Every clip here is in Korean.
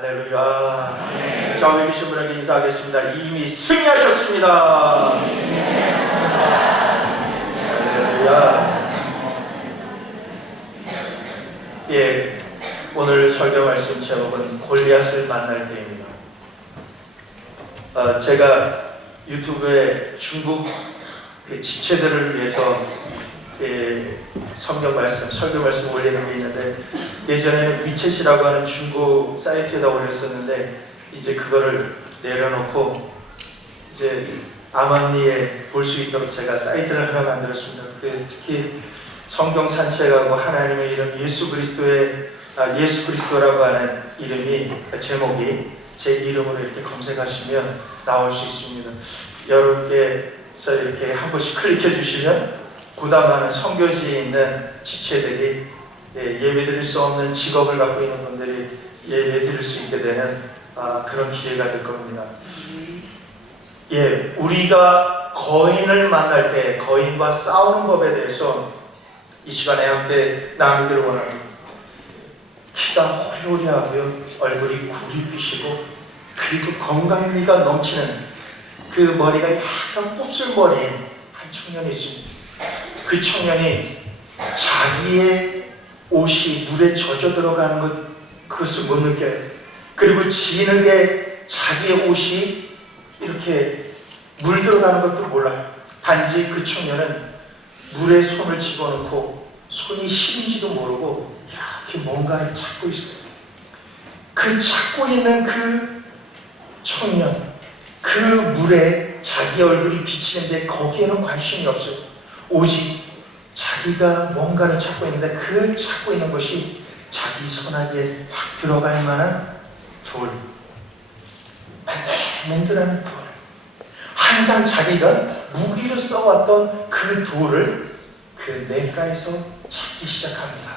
할렐루야. 좌우에 계신 분에게 인사하겠습니다. 이미 승리하셨습니다. 할렐루야. 예, 오늘 설교 말씀 제목은 골리앗을 만날 때입니다. 제가 유튜브에 중국 지체들을 위해서 성경 말씀, 설교 말씀 올리는 게 있는데, 예전에는 위챗이라고 하는 중국 사이트에다 올렸었는데 이제 그거를 내려놓고 이제 암암리에 볼 수 있도록 제가 사이트를 하나 만들었습니다. 특히 성경 산책하고 하나님의 이름 예수 그리스도라고 하는 이름이, 제목이 제 이름으로 이렇게 검색하시면 나올 수 있습니다. 여러분께서 이렇게 한 번씩 클릭해 주시면 고담하는 선교지에 있는 지체들이 예배드릴 수 없는 직업을 갖고 있는 분들이 예배드릴 수 있게 되는 그런 기회가 될 겁니다. 예, 우리가 거인을 만날 때 거인과 싸우는 법에 대해서 이 시간에 함께 나누기를 원합니다. 키가 호리호리하고요, 얼굴이 구릿빛이고, 그리고 건강미가 넘치는 그 머리가 약간 곱슬머리인 한 청년이 있습니다. 그 청년이 자기의 옷이 물에 젖어 들어가는 그것을 못 느껴요. 그리고 지는게 자기의 옷이 이렇게 물 들어가는 것도 몰라요. 단지 그 청년은 물에 손을 집어넣고 손이 시린지도 모르고 이렇게 뭔가를 찾고 있어요. 그 찾고 있는 그 청년, 그 물에 자기 얼굴이 비치는데 거기에는 관심이 없어요. 오직 자기가 뭔가를 찾고 있는데 그 찾고 있는 것이 자기 손아귀에 싹 들어갈 만한 돌, 맨들맨들한 돌, 항상 자기가 무기로 써왔던 그 돌을 그 냇가에서 찾기 시작합니다.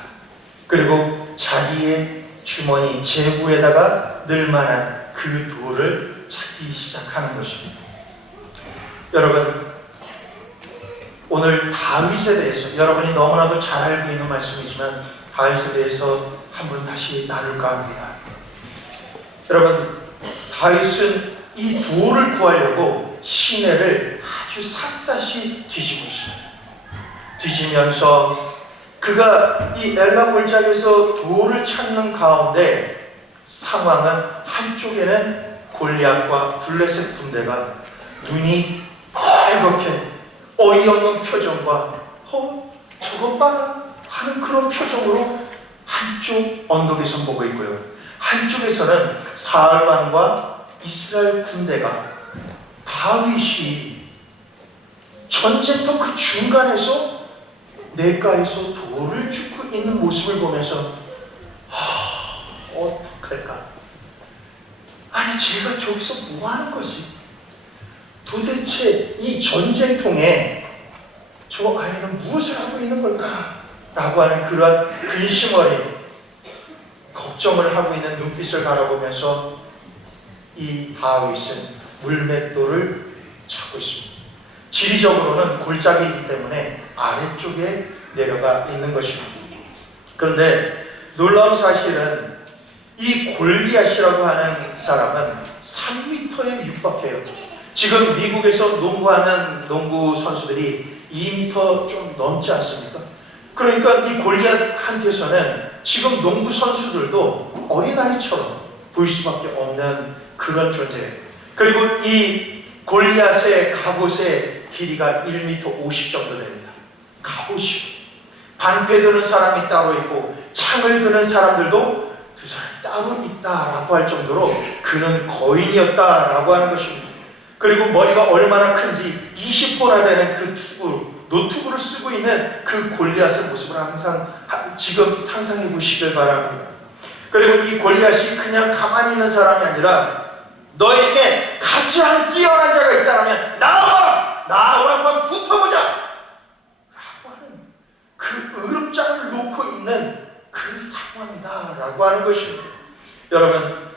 그리고 자기의 주머니, 제부에다가 넣을 만한 그 돌을 찾기 시작하는 것입니다. 여러분, 오늘 다윗에 대해서, 여러분이 너무나도 잘 알고 있는 말씀이지만 다윗에 대해서 한번 다시 나눌까 합니다. 여러분, 다윗은 이 돌을 구하려고 시내를 아주 샅샅이 뒤지고 있습니다. 뒤지면서 그가 이 엘라 골짜기에서 돌을 찾는 가운데 상황은, 한쪽에는 골리앗과 블레셋 군대가 눈이 빨갛게 어이없는 표정과 저것 봐 하는 그런 표정으로 한쪽 언덕에서 보고 있고요, 한쪽에서는 사울 왕과 이스라엘 군대가 다윗이 전쟁터 그 중간에서 냇가에서 돌을 줍고 있는 모습을 보면서 어떡할까? 아니, 제가 저기서 뭐 하는 거지? 도대체 이 전쟁통에 저 아이는 무엇을 하고 있는 걸까? 라고 하는 그러한 근심어린 걱정을 하고 있는 눈빛을 바라보면서 이 다윗은 물맷돌을 찾고 있습니다. 지리적으로는 골짜기이기 때문에 아래쪽에 내려가 있는 것입니다. 그런데 놀라운 사실은 이 골리앗이라고 하는 사람은 3m에 육박해요. 지금 미국에서 농구하는 농구 선수들이 2m 좀 넘지 않습니까? 그러니까 이 골리앗한테서는 지금 농구 선수들도 어린아이처럼 보일 수밖에 없는 그런 존재예요. 그리고 이 골리앗의 갑옷의 길이가 1m 50 정도 됩니다. 갑옷이. 방패 드는 사람이 따로 있고 창을 드는 사람들도 두 사람이 따로 있다라고 할 정도로 그는 거인이었다라고 하는 것입니다. 그리고 머리가 얼마나 큰지 20보나 되는 그 투구, 노투구를 쓰고 있는 그 골리앗의 모습을 항상 지금 상상해 보시길 바랍니다. 그리고 이 골리앗이 그냥 가만히 있는 사람이 아니라, 너희 중에 가장 뛰어난 자가 있다면 나와라 한번 붙어보자 라고 하는 그 으름장을 놓고 있는 그 상황이다 라고 하는 것입니다. 여러분,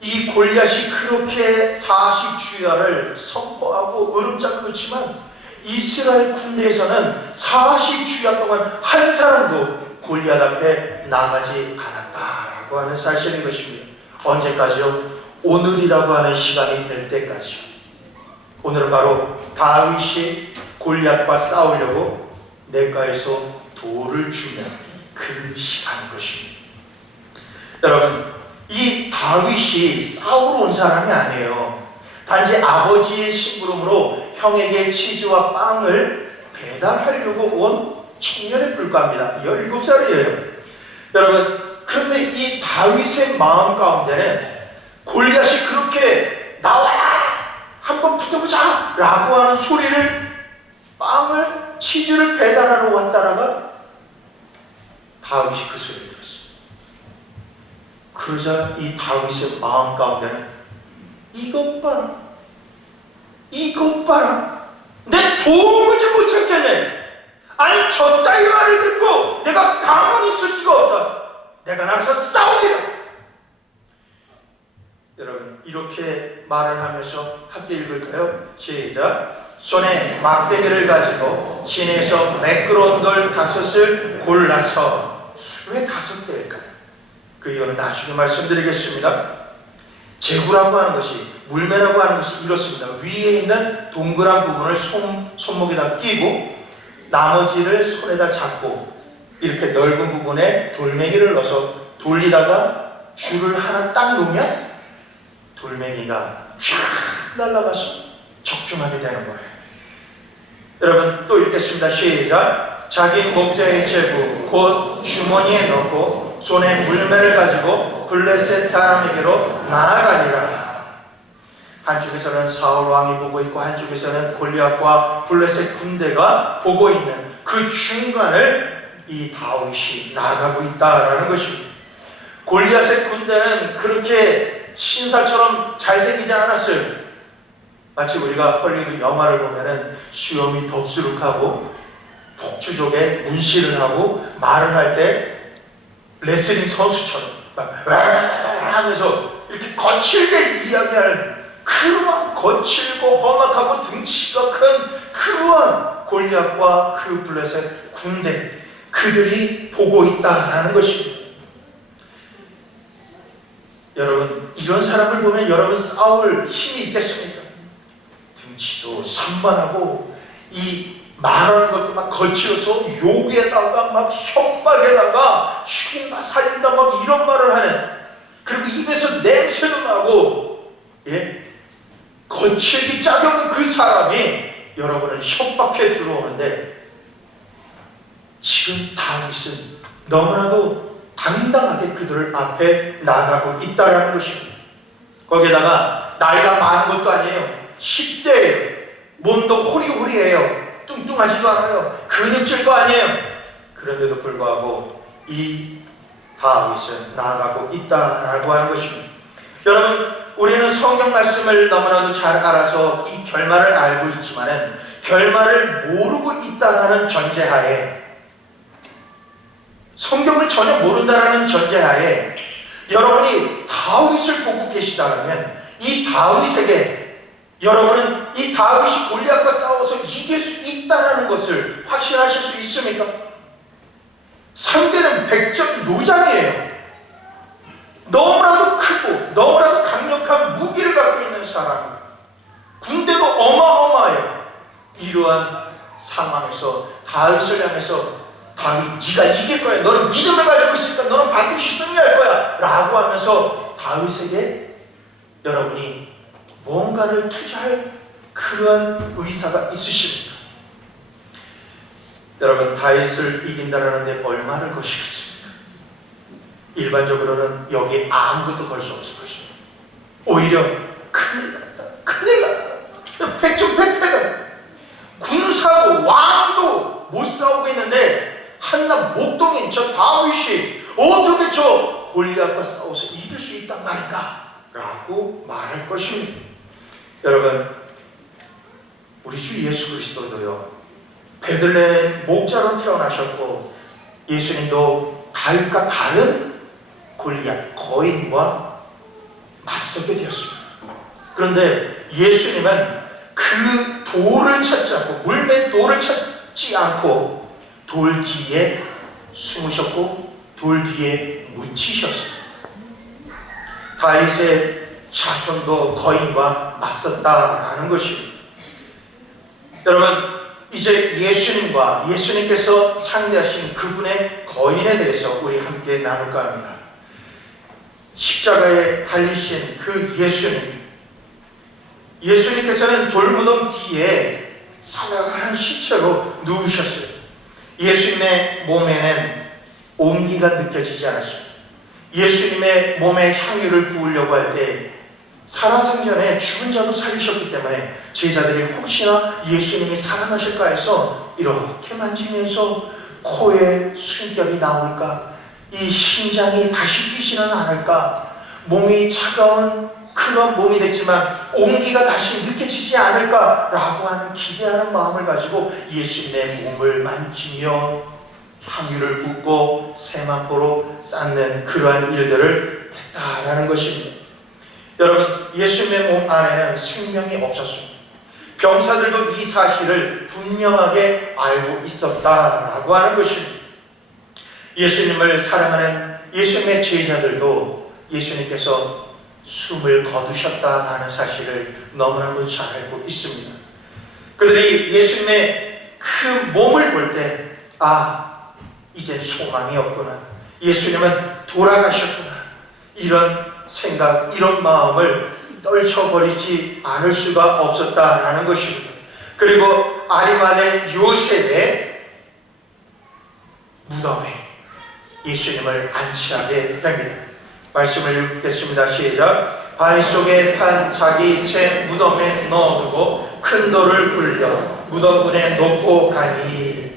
이 골리앗이 그렇게 40주야를 선포하고 으름장을 놓지만 이스라엘 군대에서는 40주야 동안 한 사람도 골리앗 앞에 나가지 않았다라고 하는 사실인 것입니다. 언제까지요? 오늘이라고 하는 시간이 될 때까지요. 오늘은 바로 다윗이 골리앗과 싸우려고 냇가에서 돌을 주면 그 시간인 것입니다. 여러분, 이 다윗이 싸우러 온 사람이 아니에요. 단지 아버지의 심부름으로 형에게 치즈와 빵을 배달하려고 온 청년에 불과합니다. 17살이에요. 여러분, 그런데 이 다윗의 마음 가운데는 골리앗이 그렇게 나와라! 한번 붙어보자! 라고 하는 소리를, 빵을, 치즈를 배달하러 왔다라가 다윗이 그 소리를 들었어요. 그러자 이 다윗의 마음 가운데는 이것 봐라, 이것 봐라, 내 도무지 못 참겠네. 아니 저 따위 말을 듣고 내가 가만히 있을 수가 없다. 내가 나가서 싸우리라. 여러분, 이렇게 말을 하면서 함께 읽을까요? 시작. 손에 막대기를 가지고 시내에서 매끄러운 돌 5을 골라서. 왜 5개일까요? 그 이유는 나중에 말씀드리겠습니다. 제구라고 하는 것이, 물매라고 하는 것이 이렇습니다. 위에 있는 동그란 부분을 손목에다 끼고 나머지를 손에다 잡고 이렇게 넓은 부분에 돌멩이를 넣어서 돌리다가 줄을 하나 딱 놓으면 돌멩이가 쫙 날아가서 적중하게 되는 거예요. 여러분, 또 읽겠습니다. 시작. 자기 목자의 제부 곧 주머니에 넣고 손에 물매를 가지고 블레셋 사람에게로 나아가니라. 한쪽에서는 사울 왕이 보고 있고 한쪽에서는 골리앗과 블레셋 군대가 보고 있는 그 중간을 이 다윗이 나아가고 있다라는 것입니다. 골리앗의 군대는 그렇게 신사처럼 잘생기지 않았어요. 마치 우리가 헐리우드 영화를 보면은 수염이 덥수룩하고 폭주족에 문신을 하고 말을 할 때 레슬링 선수처럼 막 하면서 이렇게 거칠게 이야기할 그러한 거칠고 험악하고 등치가 큰 그러한 골리앗과 그 블레셋 군대, 그들이 보고 있다라는 것입니다. 여러분, 이런 사람을 보면 여러분 싸울 힘이 있겠습니까? 등치도 산만하고 이 말하는 것도 막 거칠어서 욕에다가 막 협박에다가 죽인다 살린다 막 이런 말을 하는, 그리고 입에서 냄새도 나고 거칠기 짝이 없는 그 사람이 여러분을 협박해 들어오는데, 지금 다윗은 너무나도 당당하게 그들을 앞에 나가고 있다라는 것입니다. 거기에다가 나이가 많은 것도 아니에요. 10대예요. 몸도 호리호리해요. 뚱뚱하지도 않아요. 근육질도 아니에요. 그런데도 불구하고 이 다윗은 나아가고 있다라고 하는 것입니다. 여러분, 우리는 성경 말씀을 너무나도 잘 알아서 이 결말을 알고 있지만은 결말을 모르고 있다라는 전제하에, 성경을 전혀 모른다라는 전제하에 여러분이 다윗을 보고 계시다면 이 다윗에게 여러분은 이 다윗이 골리앗과 싸워서 이길 수 있다는 것을 확신하실 수 있습니까? 상대는 백전 노장이에요. 너무나도 크고 너무나도 강력한 무기를 갖고 있는 사람, 군대도 어마어마해요. 이러한 상황에서 다윗을 향해서 다윗, 네가 이길 거야. 너는 믿음을 가지고 있으니까 너는 반드시 승리할 거야 라고 하면서 다윗에게 여러분이 뭔가를 투자할 그러한 의사가 있으십니까? 여러분, 다윗을 이긴다라는데 얼마를 거시겠습니까? 일반적으로는 여기 아무것도 걸 수 없을 것입니다. 오히려 큰일 났다, 큰일 났다, 백전백패다. 군사도 왕도 못 싸우고 있는데 한낱 목동인 저 다윗이 어떻게 저 골리앗과 싸워서 이길 수 있단 말인가? 라고 말할 것입니다. 여러분, 우리 주 예수 그리스도도요, 베들레헴 목자로 태어나셨고 예수님도 다윗과 다른 골리앗 거인과 맞서게 되었습니다. 그런데 예수님은 그 돌을 찾지 않고, 물맷 돌을 찾지 않고 돌 뒤에 숨으셨고 돌 뒤에 묻히셨습니다. 다윗의 자손도 거인과 맞섰다라는 것입니다. 여러분, 이제 예수님께서 상대하신 그분의 거인에 대해서 우리 함께 나눌까 합니다. 십자가에 달리신 그 예수님께서는 돌무덤 뒤에 사나운 시체로 누우셨어요. 예수님의 몸에는 온기가 느껴지지 않았습니다. 예수님의 몸에 향유를 부으려고 할 때 살아생전에 죽은 자도 살리셨기 때문에 제자들이 혹시나 예수님이 살아나실까 해서 이렇게 만지면서 코에 숨결이 나올까, 이 심장이 다시 뛰지는 않을까, 몸이 차가운 그런 몸이 됐지만 온기가 다시 느껴지지 않을까라고 하는 기대하는 마음을 가지고 예수님의 몸을 만지며 향유를 붓고 세마포로 쌓는 그러한 일들을 했다라는 것입니다. 여러분, 예수님의 몸 안에는 생명이 없었습니다. 병사들도 이 사실을 분명하게 알고 있었다라고 하는 것입니다. 예수님을 사랑하는 예수님의 제자들도 예수님께서 숨을 거두셨다라는 사실을 너무나도 잘 알고 있습니다. 그들이 예수님의 그 몸을 볼 때, 이제 소망이 없구나, 예수님은 돌아가셨구나, 이런 생각, 이런 마음을 떨쳐버리지 않을 수가 없었다라는 것입니다. 그리고 아리마대 요셉의 무덤에 예수님을 안치하게 됩니다. 말씀을 읽겠습니다. 시작. 바위 속에 판 자기 새 무덤에 넣어두고 큰 돌을 굴려 무덤문에 놓고 가니.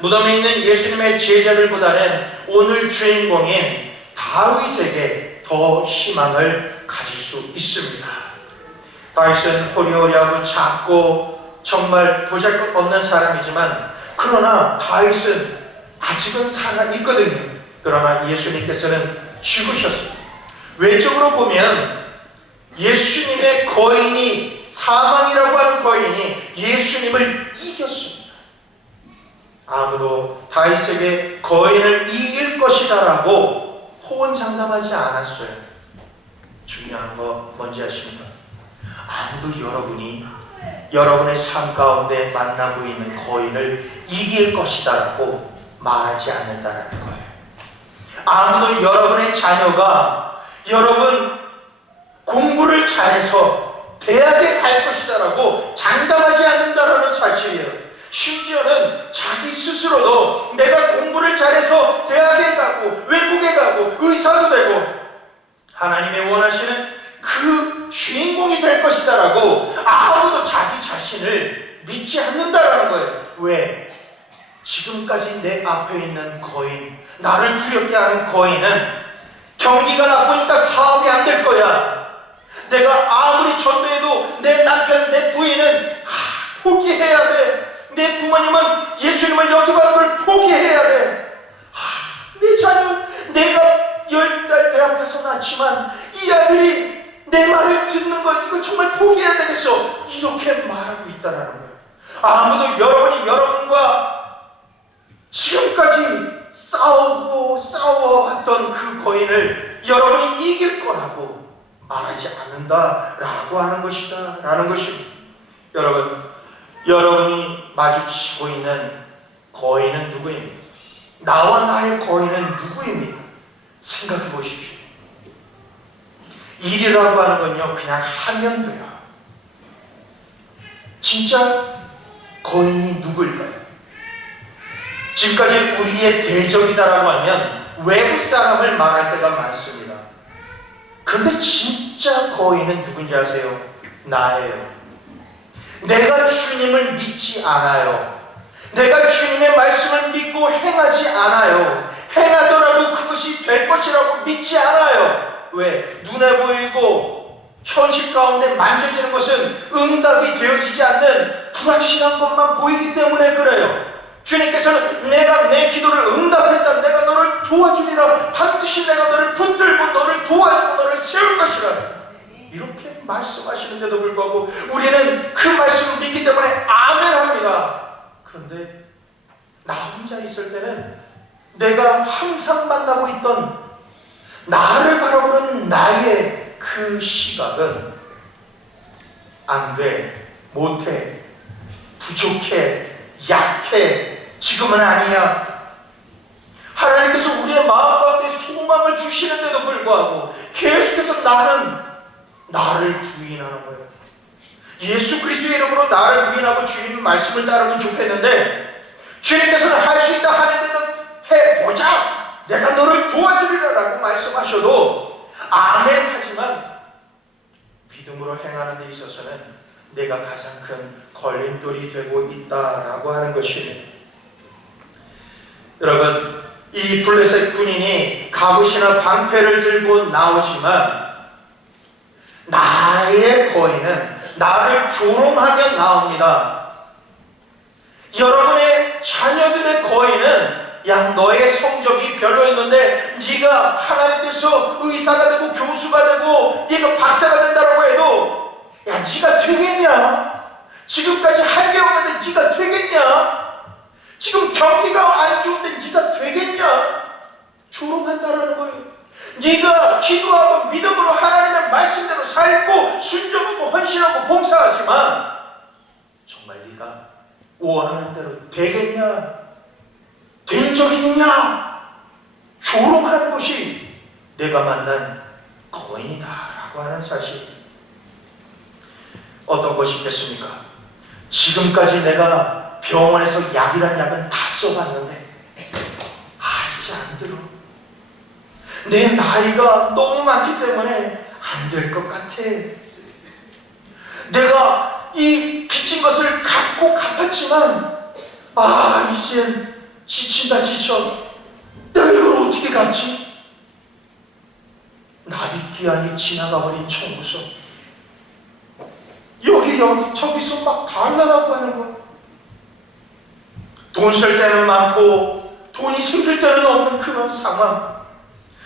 무덤에 있는 예수님의 제자들보다는 오늘 주인공인 다윗에게 더 희망을 가질 수 있습니다. 다윗은 호리호리하고 작고 정말 보잘것없는 사람이지만, 그러나 다윗은 아직은 살아있거든요. 그러나 예수님께서는 죽으셨습니다. 외적으로 보면 예수님의 거인이, 사망이라고 하는 거인이 예수님을 이겼습니다. 아무도 다윗에게 거인을 이길 것이다라고 호언장담하지 않았어요. 중요한 거 뭔지 아십니까? 아무도 여러분의 삶 가운데 만나고 있는 거인을 이길 것이다라고 말하지 않는다는 거예요. 아무도 여러분의 자녀가 여러분 공부를 잘해서 대학에 갈 것이다라고 장담하지 않는다라는 사실이에요. 심지어는 자기 스스로도 내가 공부를 잘해서 대학에 가고 외국에 가고 의사도 되고 하나님의 원하시는 그 주인공이 될 것이다라고 아무도 자기 자신을 믿지 않는다라는 거예요. 왜? 지금까지 내 앞에 있는 거인, 나를 두렵게 하는 거인은 경기가 나쁘니까 사업이 안 될 거야. 내가 아무리 전도해도 내 남편, 내 부인은 포기해야 돼. 내 부모님은 예수님을 영접하는 걸 포기해야 돼. 내 자녀, 내가 10달 배 아파서 낳지만 이 아들이 내 말을 듣는 걸 이거 정말 포기해야 되겠어. 이렇게 말하고 있다는 거예요. 아무도 여러분과 지금까지 싸워왔던 그 거인을 여러분이 이길 거라고 말하지 않는다라고 하는 것이다 라는 것입니다. 여러분이 마주치고 있는 거인은 누구입니까? 나와 나의 거인은 누구입니까? 생각해 보십시오. 일이라고 하는 건요, 그냥 하면 돼요. 진짜 거인이 누구일까요? 지금까지 우리의 대적이다라고 하면 외부 사람을 말할 때가 많습니다. 그런데 진짜 거인은 누군지 아세요? 나예요. 내가 주님을 믿지 않아요. 내가 주님의 말씀을 믿고 행하지 않아요. 행하더라도 그것이 될 것이라고 믿지 않아요. 왜? 눈에 보이고 현실 가운데 만져지는 것은 응답이 되어지지 않는 불확실한 것만 보이기 때문에 그래요. 주님께서는 내가 내 기도를 응답했다, 내가 너를 도와주리라, 반드시 내가 너를 붙들고 너를 도와주고 너를 세울 것이라, 이렇게 말씀하시는데도 불구하고 우리는 그 말씀을 믿기 때문에 아멘 합니다. 그런데 나 혼자 있을 때는 내가 항상 만나고 있던 나를 바라보는 나의 그 시각은 안 돼, 못해, 부족해, 약해, 지금은 아니야. 하나님께서 우리의 마음 가운데 소망을 주시는데도 불구하고 계속해서 나를 부인하는 거예요. 예수 그리스도의 이름으로 나를 부인하고 주님 말씀을 따르면 좋겠는데, 주님께서는 할 수 있다 하는데도 해보자, 내가 너를 도와주리라고 말씀하셔도 아멘 하지만 믿음으로 행하는 데 있어서는 내가 가장 큰 걸림돌이 되고 있다라고 하는 것입니다. 여러분, 이 블레셋 군인이 갑옷이나 방패를 들고 나오지만 나의 거인은 나를 조롱하며 나옵니다. 여러분의 자녀들의 거인은 야, 너의 성적이 별로였는데 네가 하나님께서 의사가 되고 교수가 되고 네가 박사가 된다고 해도 야, 네가 되겠냐? 지금까지 할 게 없는데 네가 되겠냐? 지금 경기가 안 좋은데 네가 되겠냐? 조롱한다라는 거예요. 네가 기도하고 믿음으로 하나님의 말씀대로 살고 순종하고 헌신하고 봉사하지만 정말 네가 원하는 대로 되겠냐? 된 적이 있냐? 조롱하는 것이 내가 만난 거인이다라고 하는 사실. 어떤 것이 있겠습니까? 지금까지 내가 병원에서 약이란 약은 다 써봤는데 이제 안 들어. 내 나이가 너무 많기 때문에 안 될 것 같아. 내가 이 빚진 것을 갚고 갚았지만 이젠 지친다 지쳐. 내가 이걸 어떻게 갚지? 나비기한이 지나가버린 청구서 여기 저기서 막 달라라고 하는 거야. 돈 쓸 때는 많고 돈이 생길 때는 없는 그런 상황.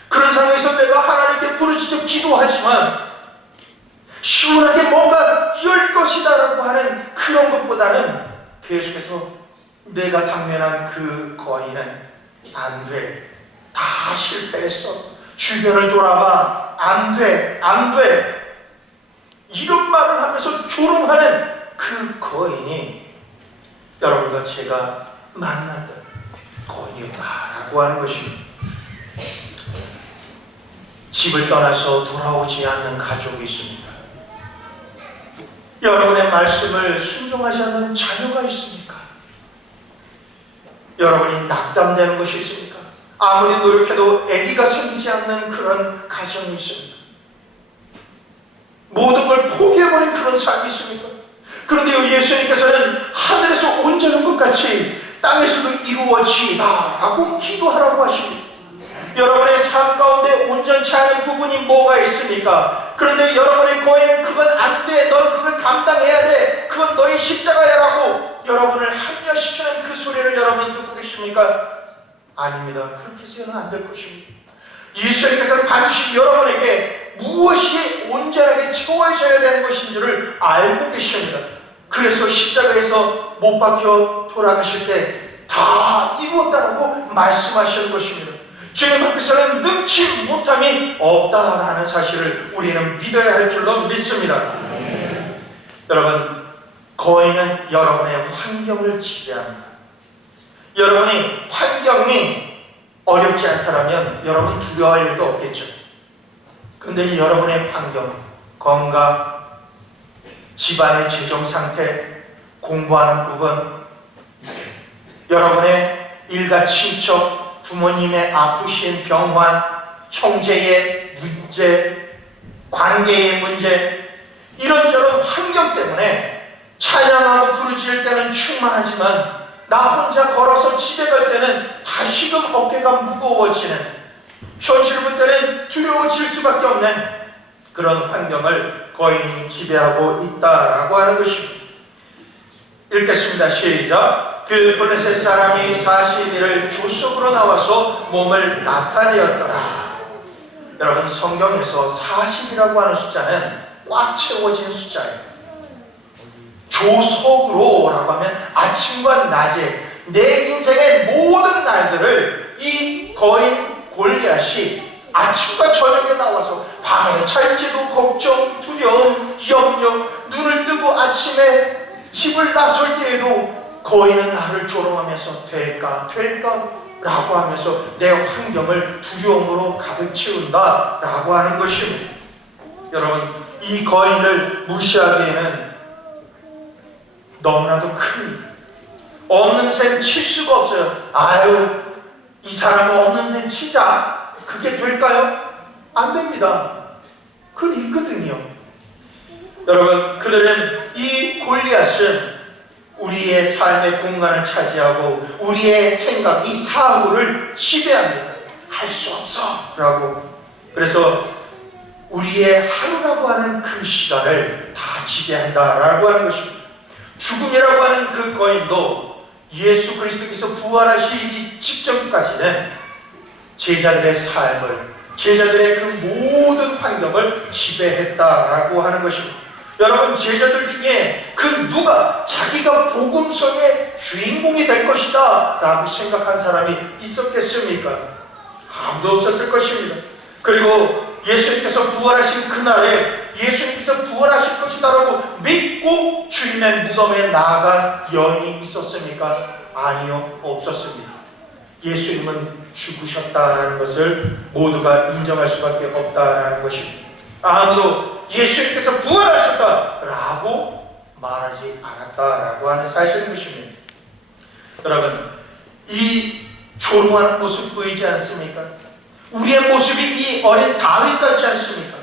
그런 상황에서 내가 하나님께 부르짖어 기도하지만 시원하게 뭔가 열 것이다 라고 하는 그런 것보다는 계속해서 내가 당면한 그 거인은 안 돼, 다 실패했어, 주변을 돌아봐, 안 돼, 안 돼, 이런 말을 하면서 조롱하는 그 거인이 여러분과 제가 만났던 거인이었다라고 하는 것입니다. 집을 떠나서 돌아오지 않는 가족이 있습니다. 여러분의 말씀을 순종하지 않는 자녀가 있습니까? 여러분이 낙담되는 것이 있습니까? 아무리 노력해도 아기가 생기지 않는 그런 가정이 있습니까? 모든 걸 포기해버린 그런 삶이 있습니까? 그런데 예수님께서는 하늘에서 온전한 것 같이 땅에서도 이루어지이다 라고 기도하라고 하십니다. 여러분의 삶 가운데 온전치 않은 부분이 뭐가 있습니까? 그런데 여러분의 거인은 그건 안 돼, 넌 그걸 감당해야 돼, 그건 너의 십자가야라고 여러분을 합리화시키는 그 소리를 여러분 듣고 계십니까? 아닙니다. 그렇게 해서는 안 될 것입니다. 예수님께서는 반드시 여러분에게 무엇이 온전하게 채워져야 되는 것인지를 알고 계십니다. 그래서 십자가에서 못 박혀 돌아가실 때 다 이루었다라고 말씀하시는 것입니다. 주님 앞에서는 능치 못함이 없다라는 사실을 우리는 믿어야 할 줄로 믿습니다. 여러분, 거인은 여러분의 환경을 지배합니다. 여러분이 환경이 어렵지 않다면 여러분 두려워할 일도 없겠죠. 그런데 여러분의 환경, 건강, 집안의 재정 상태, 공부하는 부분, 여러분의 일가 친척, 부모님의 아프신 병환, 형제의 문제, 관계의 문제, 이런저런 환경 때문에 찬양하고 부르짖을 때는 충만하지만 나 혼자 걸어서 집에 갈 때는 다시금 어깨가 무거워지는, 현실을 볼 때는 두려워질 수밖에 없는 그런 환경을 거인이 지배하고 있다라고 하는 것입니다. 읽겠습니다. 시작. 그 블레셋 사람이 40일을 조 속으로 나와서 몸을 나타내었더라. 여러분, 성경에서 40이라고 하는 숫자는 꽉 채워진 숫자예요. 조속으로 라고 하면 아침과 낮에 내 인생의 모든 날들을 이 거인 골리앗이 아침과 저녁에 나와서 밤에 잘지도 걱정, 두려움, 염려, 눈을 뜨고 아침에 집을 나설 때에도 거인은 나를 조롱하면서 될까 라고 하면서 내 환경을 두려움으로 가득 채운다 라고 하는 것입니다. 여러분, 이 거인을 무시하기에는 너무나도 큽니다. 없는 셈 칠 수가 없어요. 아유, 이 사람은 없는 셈 치자, 그게 될까요? 안 됩니다. 그건 있거든요. 여러분, 그들은 이 골리앗은 우리의 삶의 공간을 차지하고 우리의 생각, 이 사고를 지배합니다. 할 수 없어 라고. 그래서 우리의 하루라고 하는 그 시간을 다 지배한다 라고 하는 것입니다. 죽음이라고 하는 그 거인도 예수 그리스도께서 부활하시기 직전까지는 제자들의 삶을, 제자들의 그 모든 환경을 지배했다라고 하는 것입니다. 여러분, 제자들 중에 그 누가 자기가 복음서의 주인공이 될 것이다 라고 생각한 사람이 있었겠습니까? 아무도 없었을 것입니다. 그리고 예수님께서 부활하신 그날에 예수님께서 부활하실 것이다 라고 믿고 주님의 무덤에 나아간 여인이 있었습니까? 아니요, 없었습니다. 예수님은 죽으셨다라는 것을 모두가 인정할 수밖에 없다라는 것입니다. 아무도 예수님께서 부활하셨다라고 말하지 않았다라고 하는 사실인 것입니다. 여러분, 이 조롱하는 모습 보이지 않습니까? 우리의 모습이 이 어린 다윗 같지 않습니까?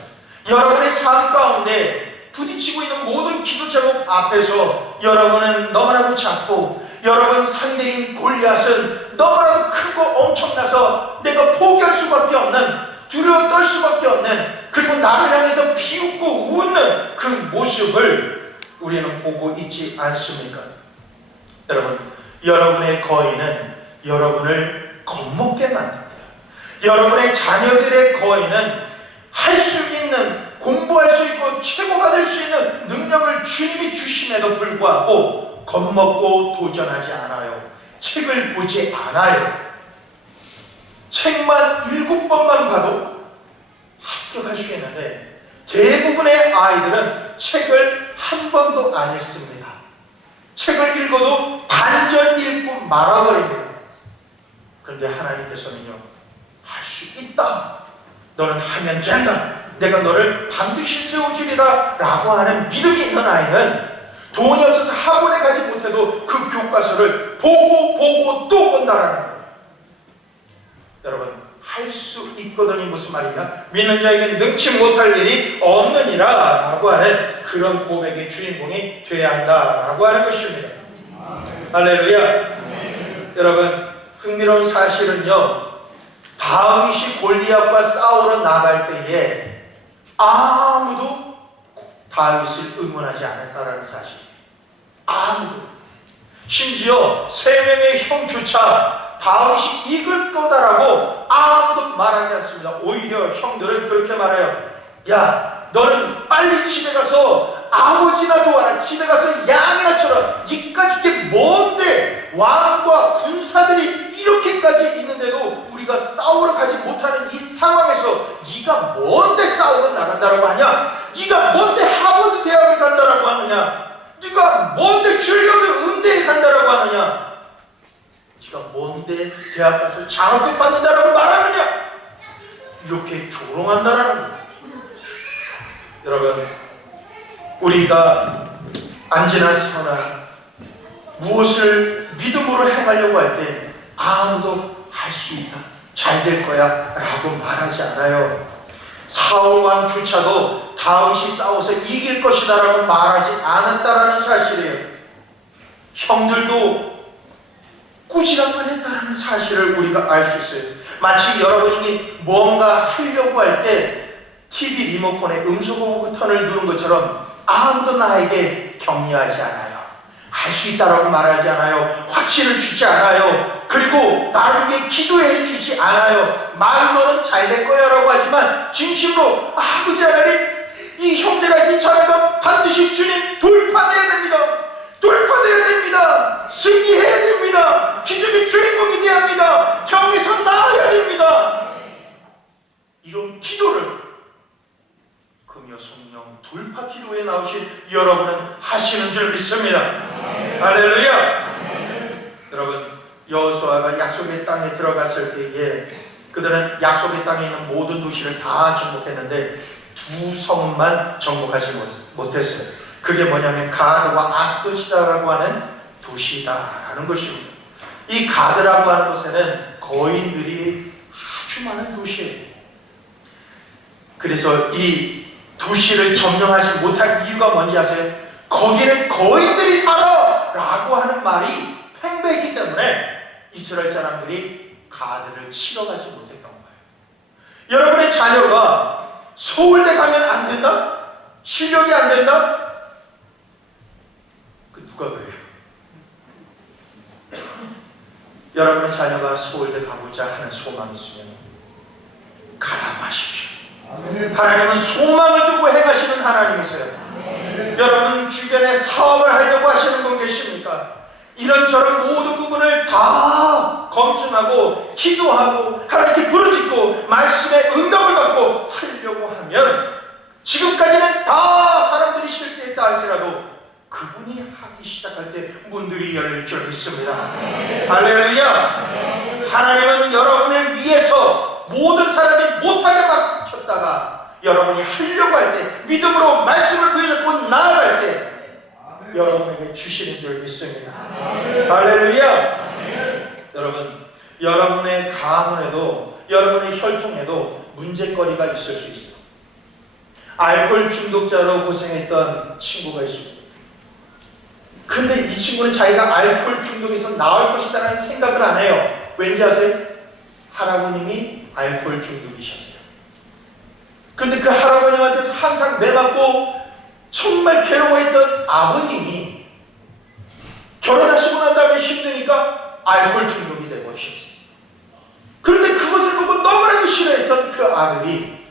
여러분의 삶 가운데 부딪히고 있는 모든 기도 제목 앞에서 여러분은 너무나도 작고, 여러분 상대인 골리앗은 너무나도 크고 엄청나서 내가 포기할 수밖에 없는, 두려워 떨 수밖에 없는, 그리고 나를 향해서 비웃고 웃는 그 모습을 우리는 보고 있지 않습니까? 여러분, 여러분의 거인은 여러분을 겁먹게 만듭니다. 여러분의 자녀들의 거인은 할 수 있는, 공부할 수 있고 최고가 될 수 있는 능력을 주님이 주심에도 불구하고 겁먹고 도전하지 않아요. 책을 보지 않아요. 책만 7번만 봐도 합격할 수 있는데 대부분의 아이들은 책을 한 번도 안 읽습니다. 책을 읽어도 반절 읽고 말아버립니다. 그런데 하나님께서는요, 할 수 있다, 너는 하면 된다, 내가 너를 반드시 세워주리라 라고 하는 믿음이 있는 아이는 돈이 없어서 학원에 가지 못해도 그 교과서를 보고 또 본다라는 거예요. 여러분, 할 수 있거든요. 무슨 말이냐? 믿는 자에게는 능치 못할 일이 없느니라 라고 하는 그런 고백의 주인공이 되어야 한다라고 하는 것입니다. 할렐루야. 여러분, 흥미로운 사실은요, 다윗이 골리앗과 싸우러 나갈 때에 아무도 다윗을 응원하지 않았다라는 사실. 아무도. 심지어 3명의 형조차 다윗이 이길 거다라고 아무도 말하지 않습니다. 오히려 형들은 그렇게 말해요. 야, 너는 빨리 집에 가서 아버지나 도와라. 집에 가서 양이나 쳐라. 니까지 게 뭔데? 왕과 군사들이 이렇게까지 있는데도 우리가 싸우러 가지 못하는 이 상황에서 네가 뭔데 싸우러 나간다라고 하냐? 네가 뭔데 하버드 대학을 간다라고 하느냐? 네가 뭔데 줄리어드 음대에 간다라고 하느냐? 네가 뭔데 대학 가서 장학금 받는다라고 말하느냐? 이렇게 조롱한다라는 거예요. 여러분, 우리가 안지나 서나 무엇을 믿음으로 행하려고 할 때 아무도 할 수 있다, 잘 될 거야 라고 말하지 않아요. 사울 왕조차도 다윗이 싸워서 이길 것이다 라고 말하지 않았다라는 사실이에요. 형들도 꾸지람만 했다라는 사실을 우리가 알 수 있어요. 마치 여러분이 뭔가 하려고 할 때 TV 리모컨에 음소거 버튼을 누른 것처럼 아무도 나에게 격려하지 않아요. 할 수 있다라고 말하지 않아요. 확신을 주지 않아요. 그리고 나를 위해 기도해 주지 않아요. 말로는 잘 될 거야 라고 하지만 진심으로 아버지 하나님, 이 형제가 이 자매가 반드시 주님 돌파해야 됩니다. 돌파해야 됩니다. 승리해야 됩니다. 기적의 주인공이 되어야 합니다. 경에서 나아야 됩니다. 이런 기도를 금요 성령 돌파 기도에 나오신 여러분은 하시는 줄 믿습니다. 할렐루야. 여러분, 여호수아가 약속의 땅에 들어갔을 때에 그들은 약속의 땅에 있는 모든 도시를 다 정복했는데 두 성만 정복하지 못했어요. 그게 뭐냐면 가드와 아스돗이라고 하는 도시다라는 것입니다. 이 가드라고 하는 곳에는 거인들이 아주 많은 도시예요. 그래서 이 도시를 점령하지 못할 이유가 뭔지 아세요? 거기는 거인들이 살아! 라고 하는 말이 팽배했기 때문에 이스라엘 사람들이 가드를 치러 가지 못했던 거예요. 여러분의 자녀가 서울대 가면 안 된다? 실력이 안 된다? 그 누가 그래요? 여러분의 자녀가 서울대 가고자 하는 소망이 있으면 가라고 하십시오. 하나님은 소망을 두고 행하시는 하나님이세요. 여러분 주변에 사업을 하려고 하시는 분 계십니까? 이런저런 모든 부분을 다 검증하고 기도하고 하나님께 부르짖고 말씀의 응답을 받고 하려고 하면 지금까지는 다 사람들이 실패했다 할지라도 그분이 하기 시작할 때 문들이 열릴 줄 믿습니다. 할렐루야. 하나님은 여러분을 위해서 모든 사람이 못하게 막혔다가 여러분이 하려고 할 때 믿음으로 말씀을 부여잡고 나아갈 때 여러분에게 주시는 줄 믿습니다. 할렐루야. 여러분, 여러분의 가문에도 여러분의 혈통에도 문제거리가 있을 수 있어요. 알코올 중독자로 고생했던 친구가 있습니다. 근데 이 친구는 자기가 알코올 중독에서 나올 것이다라는 생각을 안 해요. 왠지 아세요? 할아버님이 알코올 중독이셨어요. 근데 그 할아버님한테서 항상 매맞고 정말 괴로워했던 아버님이 결혼하시고 난 다음에 힘드니까 알코올 중독이 되어버리셨어요. 그런데 그것을 보고 너무나도 싫어했던 그 아들이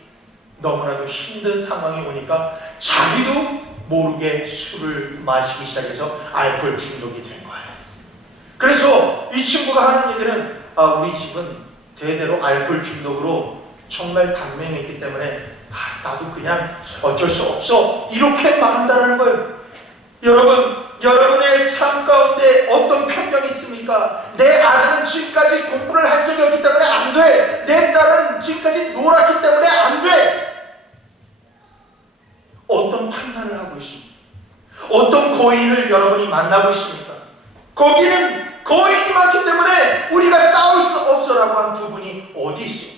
너무나도 힘든 상황이 오니까 자기도 모르게 술을 마시기 시작해서 알코올 중독이 된 거예요. 그래서 이 친구가 하는 얘기는 우리 집은 대대로 알코올 중독으로 정말 단명했기 때문에 나도 그냥 어쩔 수 없어 이렇게 말한다는 거예요. 여러분, 여러분의 삶 가운데 어떤 편견이 있습니까? 내 아들은 지금까지 공부를 한 적이 없기 때문에 안 돼. 내 딸은 지금까지 놀았기 때문에 안 돼. 어떤 판단을 하고 있습니까? 어떤 거인을 여러분이 만나고 있습니까? 거기는 거인이 많기 때문에 우리가 싸울 수 없어라고 한 두 분이 어디 있습니까?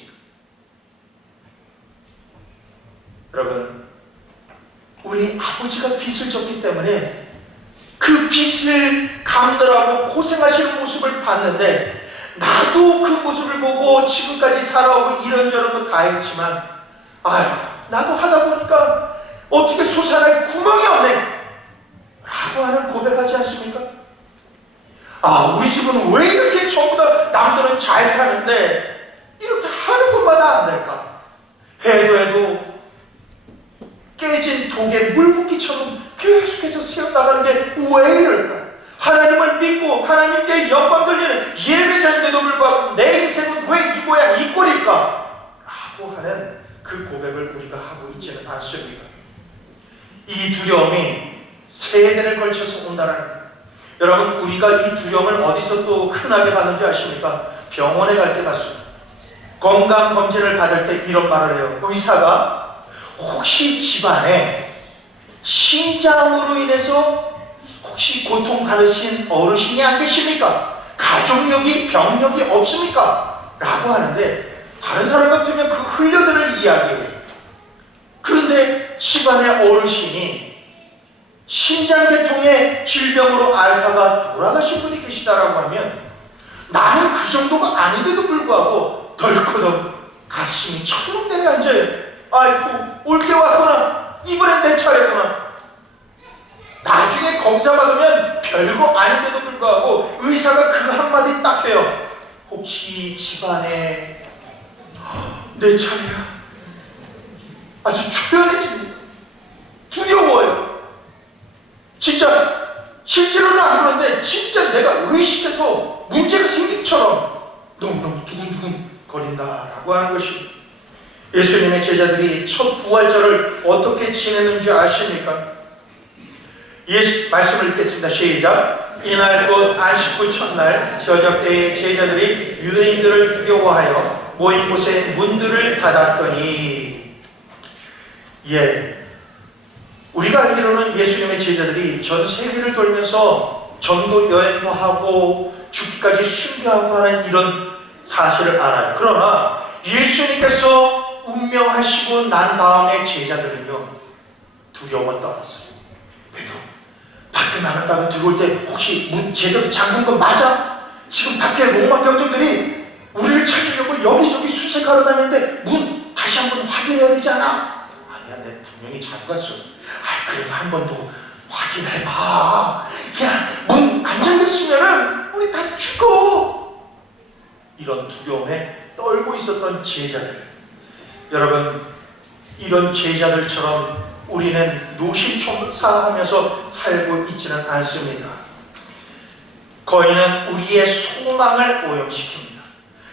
여러분, 우리 아버지가 빚을 졌기 때문에 그 빚을 갚느라고 고생하시는 모습을 봤는데 나도 그 모습을 보고 지금까지 살아오고 이런저런 거 다 했지만 나도 하다 보니까 어떻게 솟아날 구멍이 없네 라고 하는 고백하지 않습니까? 우리 집은 왜 이렇게 전부 다 남들은 잘 사는데 이렇게 하는 것마다 안 될까? 해도 깨진 독에 물 붓기처럼 계속해서 세워나가는 게 왜 이럴까? 하나님을 믿고 하나님께 영광 돌리는 예배자인데도 불구하고 내 인생은 왜 이 모양 이 꼴일까? 라고 하는 그 고백을 우리가 하고 있지는 않습니다. 이 두려움이 세대를 걸쳐서 온다는 거예요. 여러분, 우리가 이 두려움을 어디서 또 흔하게 받는지 아십니까? 병원에 갈 때 봤습니다. 건강검진을 받을 때 이런 말을 해요. 의사가 혹시 집안에 심장으로 인해서 혹시 고통받으신 어르신이 안 계십니까? 가족력이 병력이 없습니까? 라고 하는데 다른 사람 같으면 그 흘려들을 이야기해요. 그런데 집안의 어르신이 심장계통의 질병으로 앓다가 돌아가신 분이 계시다라고 하면 나는 그 정도가 아닌데도 불구하고 덜커덕 가슴이 철렁대게 앉아요. 아이고, 올 때 왔구나. 이번엔 내 차례구나. 나중에 검사 받으면 별거 아닌데도 불구하고 의사가 그 한마디 딱 해요. 혹시 집안에 내 차례야. 아주 초연해집니다. 두려워요. 진짜 실제로는 안 그런데 진짜 내가 의식해서 문제가 생긴처럼 너무너무 두근두근 거린다라고 하는 것입니다. 예수님의 제자들이 첫 부활절을 어떻게 지내는 줄 아십니까? 말씀을 읽겠습니다. 시작. 이날 곧 안식 후 첫날 저녁 때에 제자들이 유대인들을 두려워하여 모인 곳에 문들을 닫았더니, 우리가 알기로는 예수님의 제자들이 전 세계를 돌면서 전도 여행도 하고 죽기까지 순교하고 하는 이런 사실을 알아요. 그러나 예수님께서 운명하시고 난 다음에 제자들은요, 두려움을 떨었어요. 베드로, 밖에 나갔다가 들어올 때 혹시 문 제대로 잠근 거 맞아? 지금 밖에 로마 병정들이 우리를 찾으려고 여기저기 수색하러 다니는데 문 다시 한번 확인해야 되지 않아? 아니야, 내가 분명히 잠갔어. 그래도 한 번 더 확인해봐. 문 안 잠겼으면은 우리 다 죽어. 이런 두려움에 떨고 있었던 제자들. 여러분, 이런 제자들처럼 우리는 노심초사하면서 살고 있지는 않습니다. 거인은 우리의 소망을 오염시킵니다.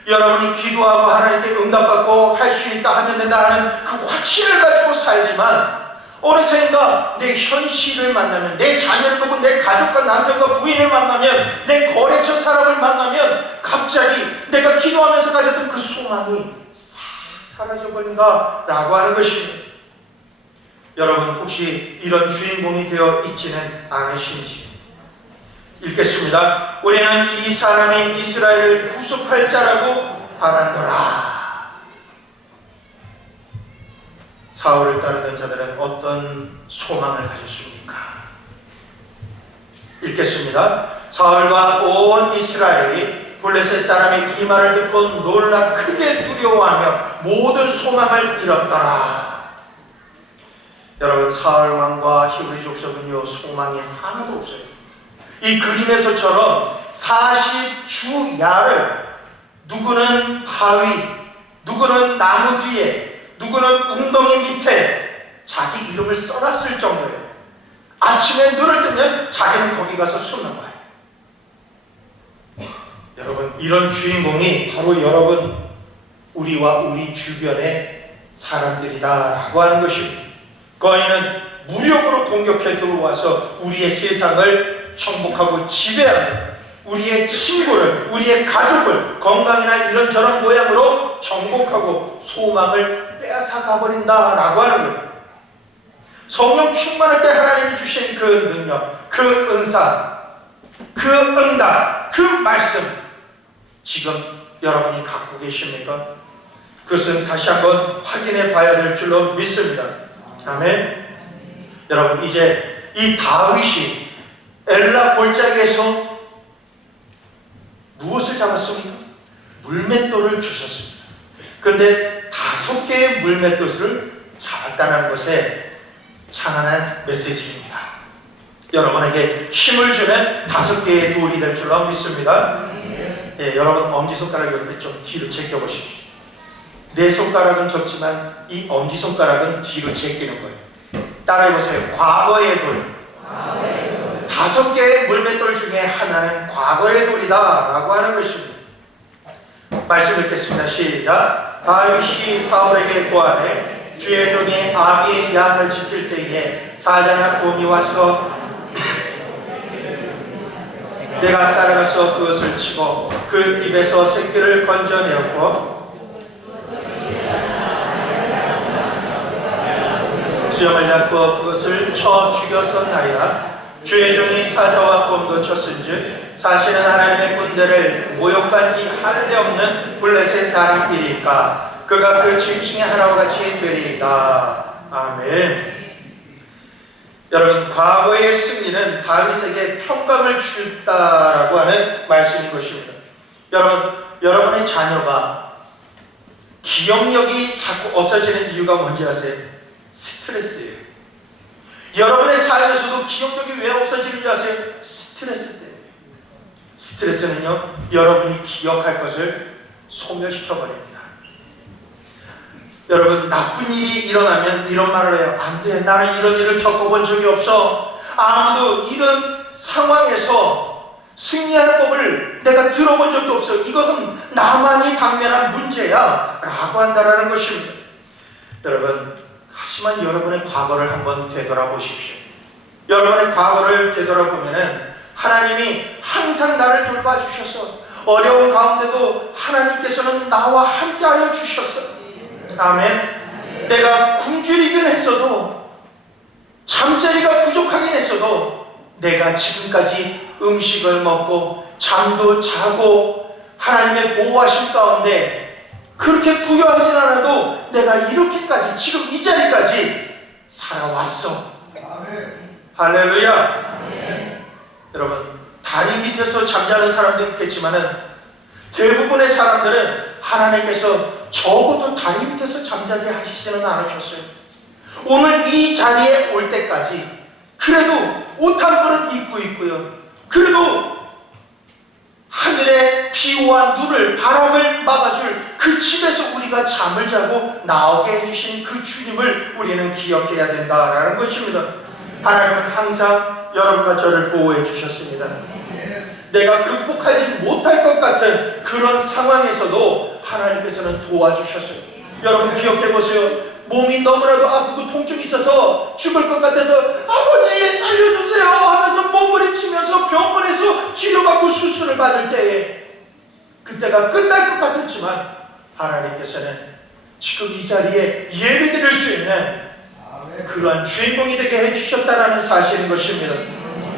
여러분이 기도하고 하나님께 응답받고 할 수 있다 하면 된다 하는 그 확신을 가지고 살지만, 어느샌가 내 현실을 만나면, 내 자녀를 보고 내 가족과 남편과 부인을 만나면, 내 거래처 사람을 만나면 갑자기 내가 기도하면서 가졌던 그 소망이 싹 사라져버린다라고 하는 것입니다. 여러분, 혹시 이런 주인공이 되어 있지는 않으신지? 읽겠습니다. 우리는 이 사람이 이스라엘을 구속할 자라고 알았노라. 사울을 따르던 자들은 어떤 소망을 가졌습니까? 읽겠습니다. 사울과 온 이스라엘이 블레셋 사람의 이 말을 듣고 놀라 크게 두려워하며 모든 소망을 잃었더라. 여러분, 사울 왕과 히브리 족속은요, 소망이 하나도 없어요. 이 그림에서처럼 40주 야를 누구는 바위, 누구는 나무 뒤에, 누구는 웅덩이 밑에 자기 이름을 써놨을 정도예요. 아침에 눈을 뜨면 자기는 거기 가서 숨는 거예요. 여러분, 이런 주인공이 바로 여러분, 우리와 우리 주변의 사람들이다라고 하는 것입니다. 거인은 무력으로 공격해 들어와서 우리의 세상을 정복하고 지배하고 우리의 친구를, 우리의 가족을 건강이나 이런저런 모양으로 정복하고 소망을 빼앗아가 버린다라고 하는 거예요. 성령 충만할 때 하나님이 주신 그 능력, 그 은사, 그 응답, 그 말씀, 지금 여러분이 갖고 계십니까? 그것은 다시 한번 확인해 봐야 될 줄로 믿습니다. 아멘. 여러분, 이제 이 다윗이 엘라 골짜기에서 무엇을 잡았습니까? 물맷돌을 주셨습니다. 그런데 5개의 물맷돌을 잡았다는 것에 찬란한 메시지입니다. 여러분에게 힘을 주는 5개의 돌이 될 줄로 믿습니다. 여러분, 엄지손가락 이렇게 좀 뒤로 제껴보십시오. 내 손가락은 좁지만 이 엄지손가락은 뒤로 제끼는 거예요. 따라해보세요. 과거의 돌. 5개의 물맷돌 중에 하나는 과거의 돌이다 라고 하는 것입니다. 말씀 읽겠습니다. 시작. 다윗이 사울에게 고하되 주의 종이 아비의 양을 지킬 때에 사자나 곰이 와서 내가 따라가서 그것을 치고 그 입에서 새끼를 건져내었고 수염을 잡고 그것을 쳐 죽였었나이다. 주의 종이 사자와 곰도 쳤은즉 사실은 하나님의 군대를 모욕한 이 할례 없는 블레셋 사람이니까 그가 그 짐승의 하나와 같이 되리이다. 아멘. 여러분, 과거의 승리는 다윗에게 평강을 줬다라고 하는 말씀인 것입니다. 여러분의 자녀가 기억력이 자꾸 없어지는 이유가 뭔지 아세요? 스트레스예요. 여러분의 삶에서도 기억력이 왜 없어지는지 아세요? 스트레스 때문에. 스트레스는요, 여러분이 기억할 것을 소멸시켜버립니다. 여러분, 나쁜 일이 일어나면 이런 말을 해요. 안 돼, 나는 이런 일을 겪어본 적이 없어. 아무도 이런 상황에서 승리하는 법을 내가 들어본 적도 없어. 이것은 나만이 당면한 문제야 라고 한다라는 것입니다. 여러분, 하지만 여러분의 과거를 한번 되돌아보십시오. 여러분의 과거를 되돌아보면은 하나님이 항상 나를 돌봐주셔서 어려운 가운데도 하나님께서는 나와 함께하여 주셨어. 아멘. 내가 굶주리긴 했어도, 잠자리가 부족하긴 했어도, 내가 지금까지 음식을 먹고 잠도 자고 하나님의 보호하심 가운데 그렇게 부유하진 않아도 내가 이렇게까지, 지금 이 자리까지 살아왔어. 아멘. 할렐루야. 아멘. 여러분, 다리 밑에서 잠자는 사람도 있겠지만은 대부분의 사람들은 하나님께서 적어도 다리 밑에서 잠자게 하시지는 않으셨어요. 오늘 이 자리에 올 때까지 그래도 옷 한 벌은 입고 있고요. 그래도 하늘의 비와 눈을, 바람을 막아줄 그 집에서 우리가 잠을 자고 나오게 해주신 그 주님을 우리는 기억해야 된다라는 것입니다. 하나님은 항상 여러분과 저를 보호해 주셨습니다. 내가 극복하지 못할 것 같은 그런 상황에서도 하나님께서는 도와주셨어요. 여러분 기억해 보세요. 몸이 너무나도 아프고 통증이 있어서 죽을 것 같아서 아버지 살려주세요 하면서 몸부림치면서 병원에서 치료받고 수술을 받을 때에 그때가 끝날 것 같았지만 하나님께서는 지금 이 자리에 예배드릴 수 있는 그러한 주인공이 되게 해주셨다는 사실인 것입니다.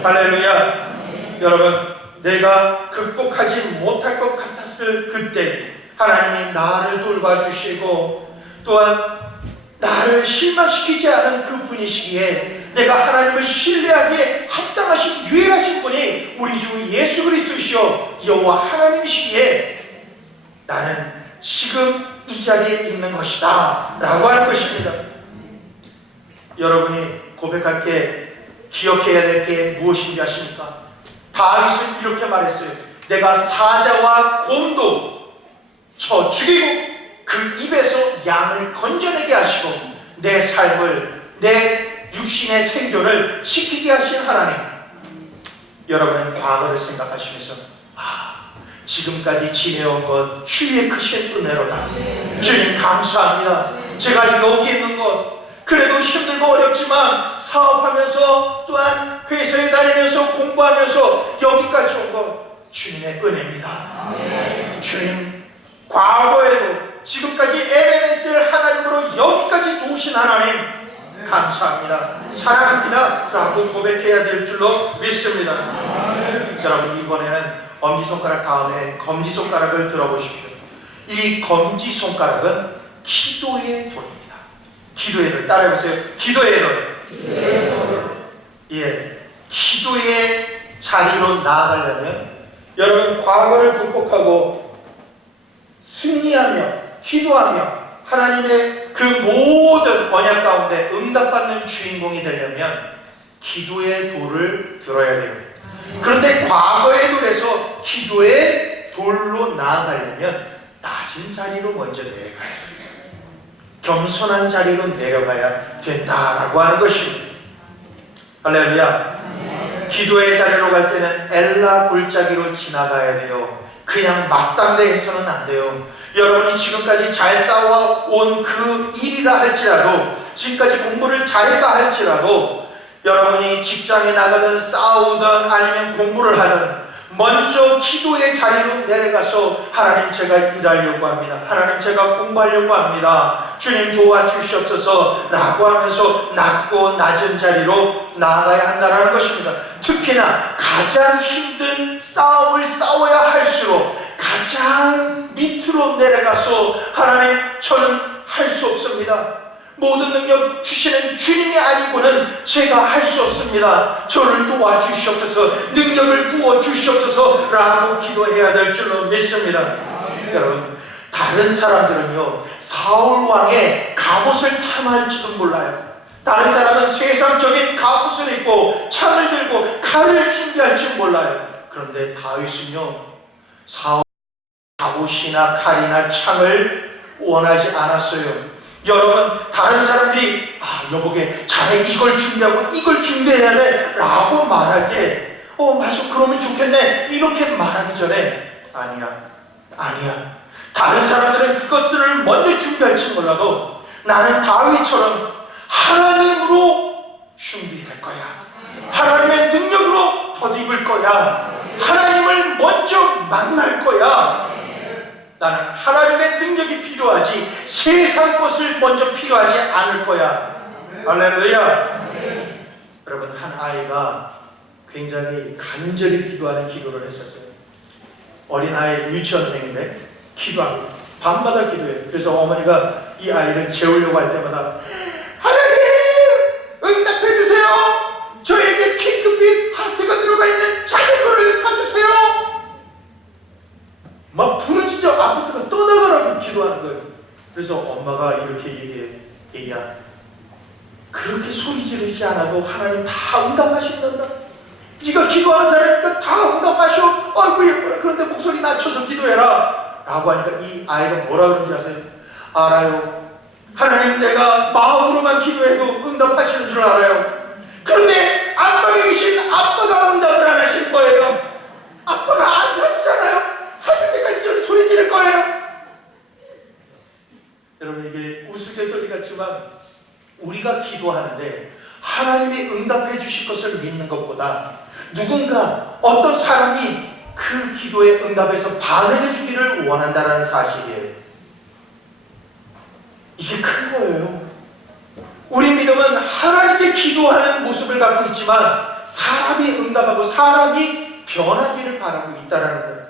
할렐루야. 여러분, 내가 극복하지 못할 것 같았을 그때 하나님이 나를 돌봐주시고 또한 나를 실망시키지 않은 그 분이시기에 내가 하나님을 신뢰하기에 합당하신 유일하신 분이 우리 주 예수 그리스도시요 여호와 하나님이시기에 나는 지금 이 자리에 있는 것이다 라고 하는 것입니다. 여러분이 고백할 게 기억해야 될 게 무엇인지 아십니까? 다윗은 이렇게 말했어요. 내가 사자와 곰도 쳐 죽이고 그 입에서 양을 건져내게 하시고 내 삶을, 내 육신의 생존을 지키게 하신 하나님. 여러분은 과거를 생각하시면서 지금까지 지내온 것 주의 크신 은혜로다. 주님 감사합니다. 제가 여기 있는 것 그래도 힘들고 어렵지만 사업하면서 또한 회사에 다니면서 공부하면서 여기까지 온 것 주님의 은혜입니다. 주님 과거에도 지금까지 에베네셀 하나님으로 여기까지 도우신 하나님 감사합니다. 사랑합니다 라고 고백해야 될 줄로 믿습니다. 여러분 이번에는 엄지손가락 다음에 검지손가락을 들어보십시오. 이 검지손가락은 기도의 돌입니다. 기도의 돌 따라해보세요. 기도의 돌. 예, 기도의 자리로 나아가려면 여러분 과거를 극복하고 승리하며 기도하며 하나님의 그 모든 언약 가운데 응답받는 주인공이 되려면 기도의 돌을 들어야 돼요. 그런데 과거의 돌에서 기도의 돌로 나아가려면 낮은 자리로 먼저 내려가야 돼요. 겸손한 자리로 내려가야 된다라고 하는 것입니다. 할렐루야. 기도의 자리로 갈 때는 엘라 골짜기로 지나가야 돼요. 그냥 맞상대해서는 안 돼요. 여러분이 지금까지 잘 싸워온 그 일이라 할지라도 지금까지 공부를 잘했다 할지라도 여러분이 직장에 나가든 싸우든 아니면 공부를 하든 먼저 기도의 자리로 내려가서 하나님 제가 일하려고 합니다. 하나님 제가 공부하려고 합니다. 주님 도와주시옵소서 라고 하면서 낮고 낮은 자리로 나아가야 한다는 것입니다. 특히나 가장 힘든 싸움을 싸워야 할수록 가장 밑으로 내려가서 하나님 저는 할 수 없습니다. 모든 능력 주시는 주님이 아니고는 제가 할 수 없습니다. 저를 도와주시옵소서, 능력을 부어주시옵소서 라고 기도해야 될 줄로 믿습니다. 여러분 다른 사람들은요 사울 왕의 갑옷을 탐할지도 몰라요. 다른 사람은 세상적인 갑옷을 입고 창을 들고 칼을 준비할지 몰라요. 그런데 다윗은요 사울 갑옷이나 칼이나 창을 원하지 않았어요. 여러분 다른 사람들이 여보게 자네 이걸 준비하고 이걸 준비해야 돼 라고 말할 때 맞아 그러면 좋겠네 이렇게 말하기 전에 아니야 다른 사람들은 그것들을 먼저 준비할지 몰라도 나는 다윗처럼 하나님으로 준비할 거야. 하나님의 능력으로 덧입을 거야. 하나님을 먼저 만날 거야. 나는 하나님의 능력이 필요하지 세상 것을 먼저 필요하지 않을 거야. 할렐루야. 여러분, 한 아이가 굉장히 간절히 기도하는 기도를 했었어요. 어린아이 유치원생인데 기도하고 밤마다 기도해요. 그래서 어머니가 이 아이를 재우려고 할 때마다 하나님 응답해 주세요. 저에게 핑크빛 하트가 들어가 있는 작은 거를 사주세요. 막 부르짖어 아파트가 떠나가라고 기도하는 거예요. 그래서 엄마가 이렇게 얘기해요. 얘야, 그렇게 소리 지르지 않아도 하나님 다 응답하신단다. 네가 기도하는 사람이니까 다 응답하셔. 아이고 예뻐라. 그런데 목소리 낮춰서 기도해라 라고 하니까 이 아이가 뭐라 그러는지 아세요? 알아요. 하나님, 내가 마음으로만 기도해도 응답하시는 줄 알아요. 그런데 안방에 계신 아빠가 응답을 안 하실 거예요. 아빠가 안 사주잖아요. 사줄 때까지 저는 소리 지를 거예요. 여러분, 이게 우스갯소리 같지만 우리가 기도하는데 하나님이 응답해 주실 것을 믿는 것보다 누군가 어떤 사람이 그 기도에 응답해서 반응해 주기를 원한다는 사실이에요. 이게 큰 거예요. 우리 믿음은 하나님께 기도하는 모습을 갖고 있지만 사람이 응답하고 사람이 변하기를 바라고 있다는 거예요.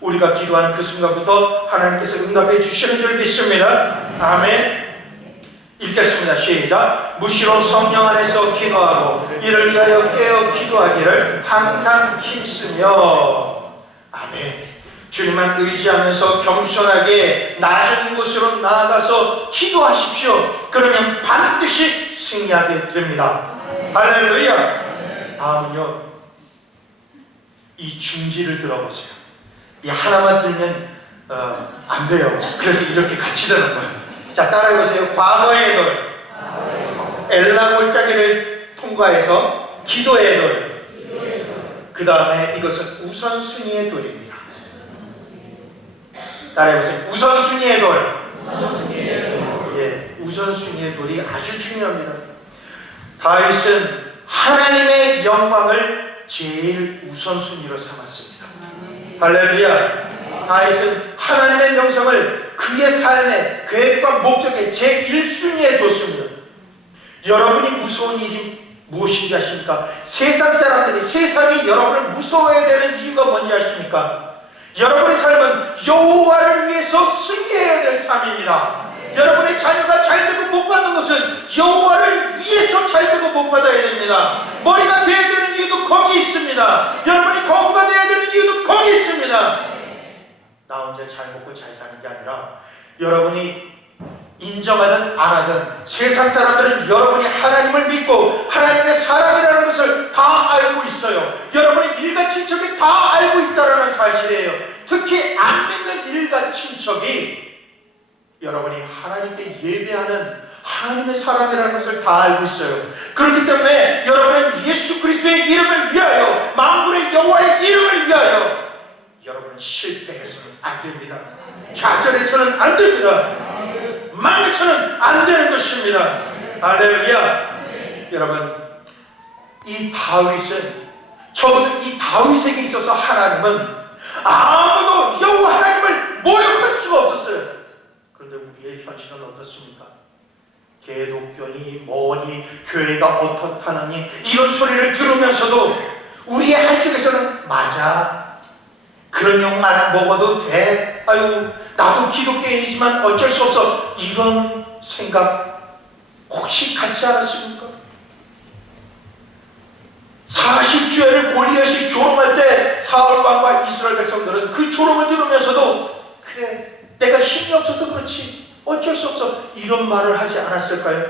우리가 기도하는 그 순간부터 하나님께서 응답해 주시는 줄 믿습니다. 아멘. 읽겠습니다. 시작. 무시로 성령 안에서 기도하고 이를 위하여 깨어 기도하기를 항상 힘쓰며. 아멘. 주님만 의지하면서 겸손하게 낮은 곳으로 나아가서 기도하십시오. 그러면 반드시 승리하게 됩니다. 할렐루야. 다음은요, 이 중지를 들어보세요. 이 하나만 들면 안 돼요. 그래서 이렇게 같이 되는 거예요. 자, 따라해보세요. 과거의 돌, 엘라 골짜기를 통과해서 기도의 돌, 그 다음에 이것은 우선순위의 돌입니다. 따라해보세요. 우선순위의 돌. 예, 우선순위의 돌이 아주 중요합니다. 다윗은 하나님의 영광을 제일 우선순위로 삼았습니다. 할렐루야. 다윗은 하나님의 명성을 그의 삶의 계획과 목적의 제1순위에 뒀습니다. 여러분이 무서운 일이 무엇인지 아십니까? 세상 사람들이, 세상이 여러분을 무서워해야 되는 이유가 뭔지 아십니까? 여러분의 삶은 여호와를 위해서 승리해야 될 삶입니다. 여러분의 자녀가 잘되고 복받는 것은 여호와를 위해서 잘되고 복받아야 됩니다. 머리가 되어야 되는 이유도 거기 있습니다. 여러분이 거부가 되어야 되는 이유도 거기 있습니다. 나 혼자 잘 먹고 잘 사는 게 아니라 여러분이 인정하든 안 하든 세상 사람들은 여러분이 하나님을 믿고 하나님의 사랑이라는 것을 다 알고 있어요. 여러분의 일가 친척이 다 알고 있다는 사실이에요. 특히 안 믿는 일가 친척이 여러분이 하나님께 예배하는 하나님의 사랑이라는 것을 다 알고 있어요. 그렇기 때문에 여러분은 예수 그리스도의 이름을 위하여, 만군의 여호와의 이름을 위하여 여러분은 실패해서는 안 됩니다. 좌절해서는 안 됩니다. 망해서는 안 되는 것입니다. 할렐루야. 여러분, 이 다윗은, 적어도 이 다윗에게 있어서 하나님은 아무도 여호와 하나님을 모욕할 수가 없었어요. 그런데 우리의 현실은 어떻습니까? 개독교니 뭐니 교회가 어떻다느니 이런 소리를 들으면서도 우리의 한쪽에서는 맞아, 그런 욕만 먹어도 돼, 아유 나도 기독교인이지만 어쩔 수 없어, 이런 생각 혹시 갖지 않았습니까? 40주야를 골리앗이 조롱할 때 사울왕과 이스라엘 백성들은 그 조롱을 들으면서도 그래 내가 힘이 없어서 그렇지 어쩔 수 없어 이런 말을 하지 않았을까요?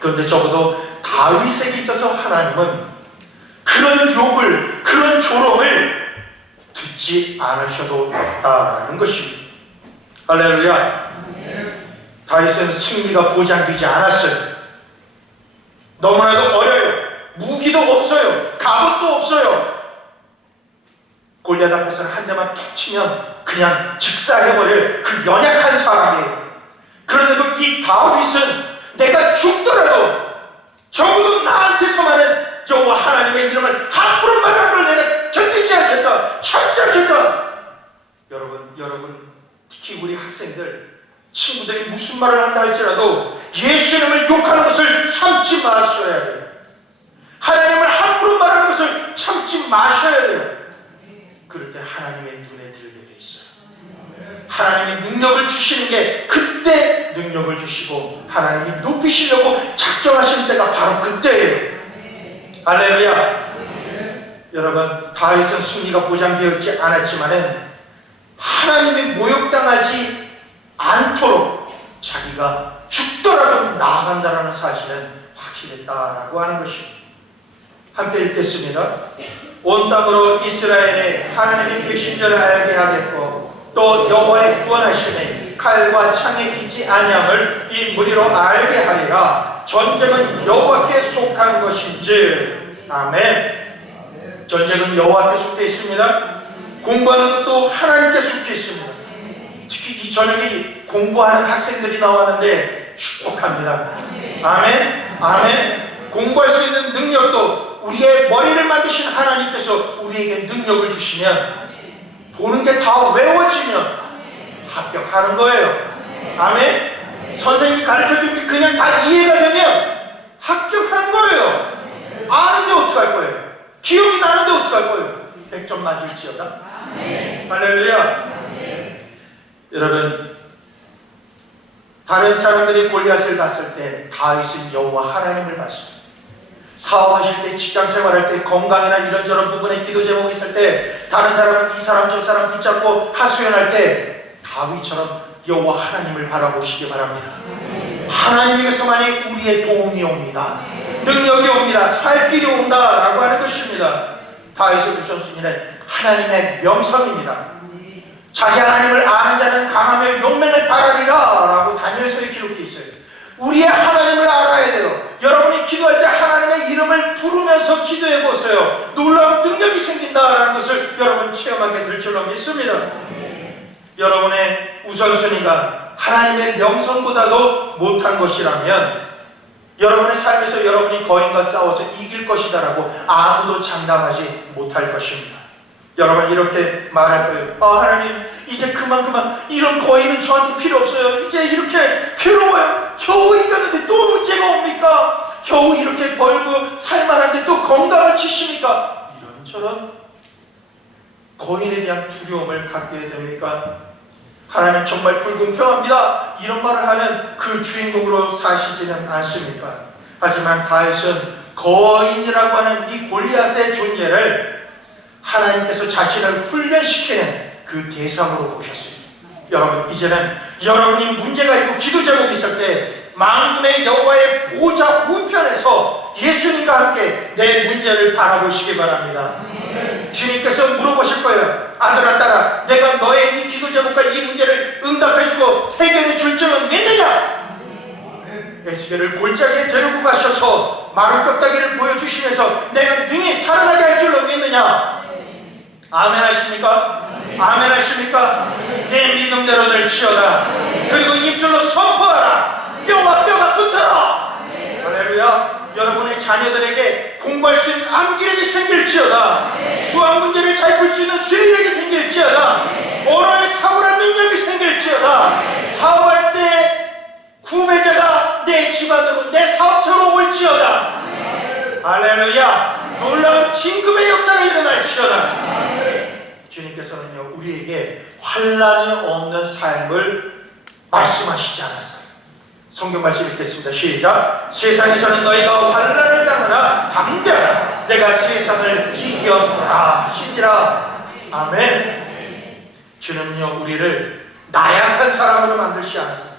그런데 적어도 다윗에게 있어서 하나님은 그런 욕을, 그런 조롱을 듣지 않으셔도 됐다라는 것입니다. 할렐루야. 다윗은 승리가 보장되지 않았어요. 너무나도 어려요. 무기도 없어요. 갑옷도 없어요. 골리앗 앞에서는 한 대만 툭 치면 그냥 즉사해버릴 그 연약한 사람이에요. 그런데도 이 다윗은 내가 죽더라도 적어도 나한테서만은 여호와 하나님의 이름을 함부로 말하는 걸 내가 견디지 않겠다, 참지 않겠다. 여러분 특히 우리 학생들, 친구들이 무슨 말을 한다 할지라도 예수님을 욕하는 것을 참지 마셔야 돼요. 하나님을 함부로 말하는 것을 참지 마셔야 돼요. 그럴 때 하나님의 눈에 들게 돼 있어요. 하나님이 능력을 주시는 게 그때 능력을 주시고 하나님이 높이시려고 작정하시는 때가 바로 그때예요. 할렐루야. 여러분, 다윗은 승리가 보장되어 있지 않았지만은 하나님이 모욕당하지 않도록 자기가 죽더라도 나아간다는 사실은 확실했다라고 하는 것입니다. 함께 읽겠습니다. 온 땅으로 이스라엘의 하나님이 계신 줄 알게 하겠고 또 여호와의 구원하심에 칼과 창에 있지 아니함을 이 무리로 알게 하리라. 전쟁은 여호와께 속한 것인지. 아멘. 전쟁은 여호와께 속해 있습니다. 공부하는 것도 하나님께 속해 있습니다. 특히 이 저녁에 공부하는 학생들이 나왔는데 축복합니다. 아멘. 아멘. 공부할 수 있는 능력도 우리의 머리를 만드신 하나님께서 우리에게 능력을 주시면 보는 게 다 외워지면 합격하는 거예요. 아멘. 선생님이 가르쳐준 게 그냥 다 이해가 되면 합격하는 거예요. 아는데 어떡할 거예요? 기억이 나는데 어떡할 거예요? 100점 맞을지어다. 할렐루야. 여러분, 다른 사람들이 골리앗을 봤을 때 다윗은 여호와 하나님을 봤습니다. 사업하실 때, 직장 생활할 때, 건강이나 이런저런 부분에 기도 제목이 있을 때 다른 사람은 이 사람 저 사람 붙잡고 하소연할 때 다윗처럼 여호와 하나님을 바라보시기 바랍니다. 하나님에게서만이 우리의 도움이 옵니다. 능력이 옵니다. 살 길이 온다라고 하는 것입니다. 다윗의 우선순위는 하나님의 명성입니다. 자기 하나님을 아는 자는 강하며 용맹을 바라리라 라고 다니엘서에 기록되어 있어요. 우리의 하나님을 알아야 돼요. 여러분이 기도할 때 하나님의 이름을 부르면서 기도해 보세요. 놀라운 능력이 생긴다라는 것을 여러분 체험하게 될 줄로 믿습니다. 여러분의 우선순위가 하나님의 명성보다도 못한 것이라면 여러분의 삶에서 여러분이 거인과 싸워서 이길 것이다라고 아무도 장담하지 못할 것입니다. 여러분 이렇게 말할 거예요. 하나님 이제 그만 이런 거인은 저한테 필요 없어요. 이제 이렇게 괴로워요. 겨우 이겼는데 또 문제가 옵니까? 겨우 이렇게 벌고 살만한데 또 건강을 치십니까? 이런저런 거인에 대한 두려움을 갖게 됩니까? 하나님 정말 불공평합니다. 이런 말을 하는 그 주인공으로 사시지는 않습니까? 하지만 다윗은 거인이라고 하는 이 골리앗의 존재를 하나님께서 자신을 훈련시키는 그 대상으로 보셨어요. 여러분 이제는 여러분이 문제가 있고 기도 제목이 있을 때 만군의 여호와의 보좌 우편에서 예수님과 함께 내 문제를 바라보시기 바랍니다. 주님께서 물어보실 거예요. 아들아 딸아, 내가 너의 이 기도 제목과 이 문제를 응답해주고 해결해 줄 줄은 믿느냐? 에스겔을 골짜기에 데리고 가셔서 마른 뼈다귀를 보여주시면서 내가 능히 살아나게 할 줄로 믿느냐? 아멘 하십니까? 아멘 하십니까? 내 믿음대로 될지어다. 그리고 입술로 선포하라. 뼈와 뼈가 붙어라. 할렐루야. 여러분의 자녀들에게 공부할 수 있는 암기력이 생길지어다. 수학 문제를 잘 풀 수 있는 수리력이 생길지어다. 언어에 탁월한 능력이 생길지어다. 사업할 때 구매자가 내 집안으로 내 사업처로 올지어다. 할렐루야. 놀라운 진급의 역사가 일어날지어다. 주님께서는요 우리에게 환난이 없는 삶을 말씀하시지 않았어요. 성경 말씀 읽겠습니다. 시작. 세상에서는 너희가 환난을 당하나 담대하라. 내가 세상을 이겨노라 하시니라. 아멘. 주는요 우리를 나약한 사람으로 만들지 않았어요.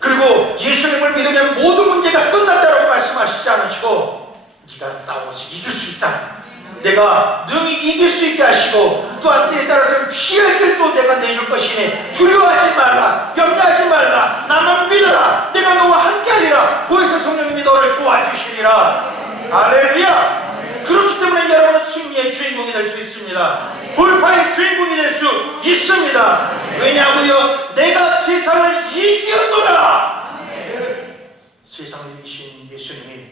그리고 예수님을 믿으면 모든 문제가 끝났다고 말씀하시지 않으시고 네가 싸워서 이길 수 있다. 내가 능히 이길 수 있게 하시고 또한 때에 따라서는 피할 길도 내가 내줄 것이니 두려워하지 말라. 염려하지 말라. 나만 믿어라. 내가 너와 함께하리라. 보혜사 성령님이 너를 도와주시리라. 할렐루야. 그렇기 때문에 여러분은 승리의 주인공이 될 수 있습니다. 돌파의 주인공이 될 수 있습니다. 왜냐하고요 내가 세상을 이겨노라. 성령이신 예수님이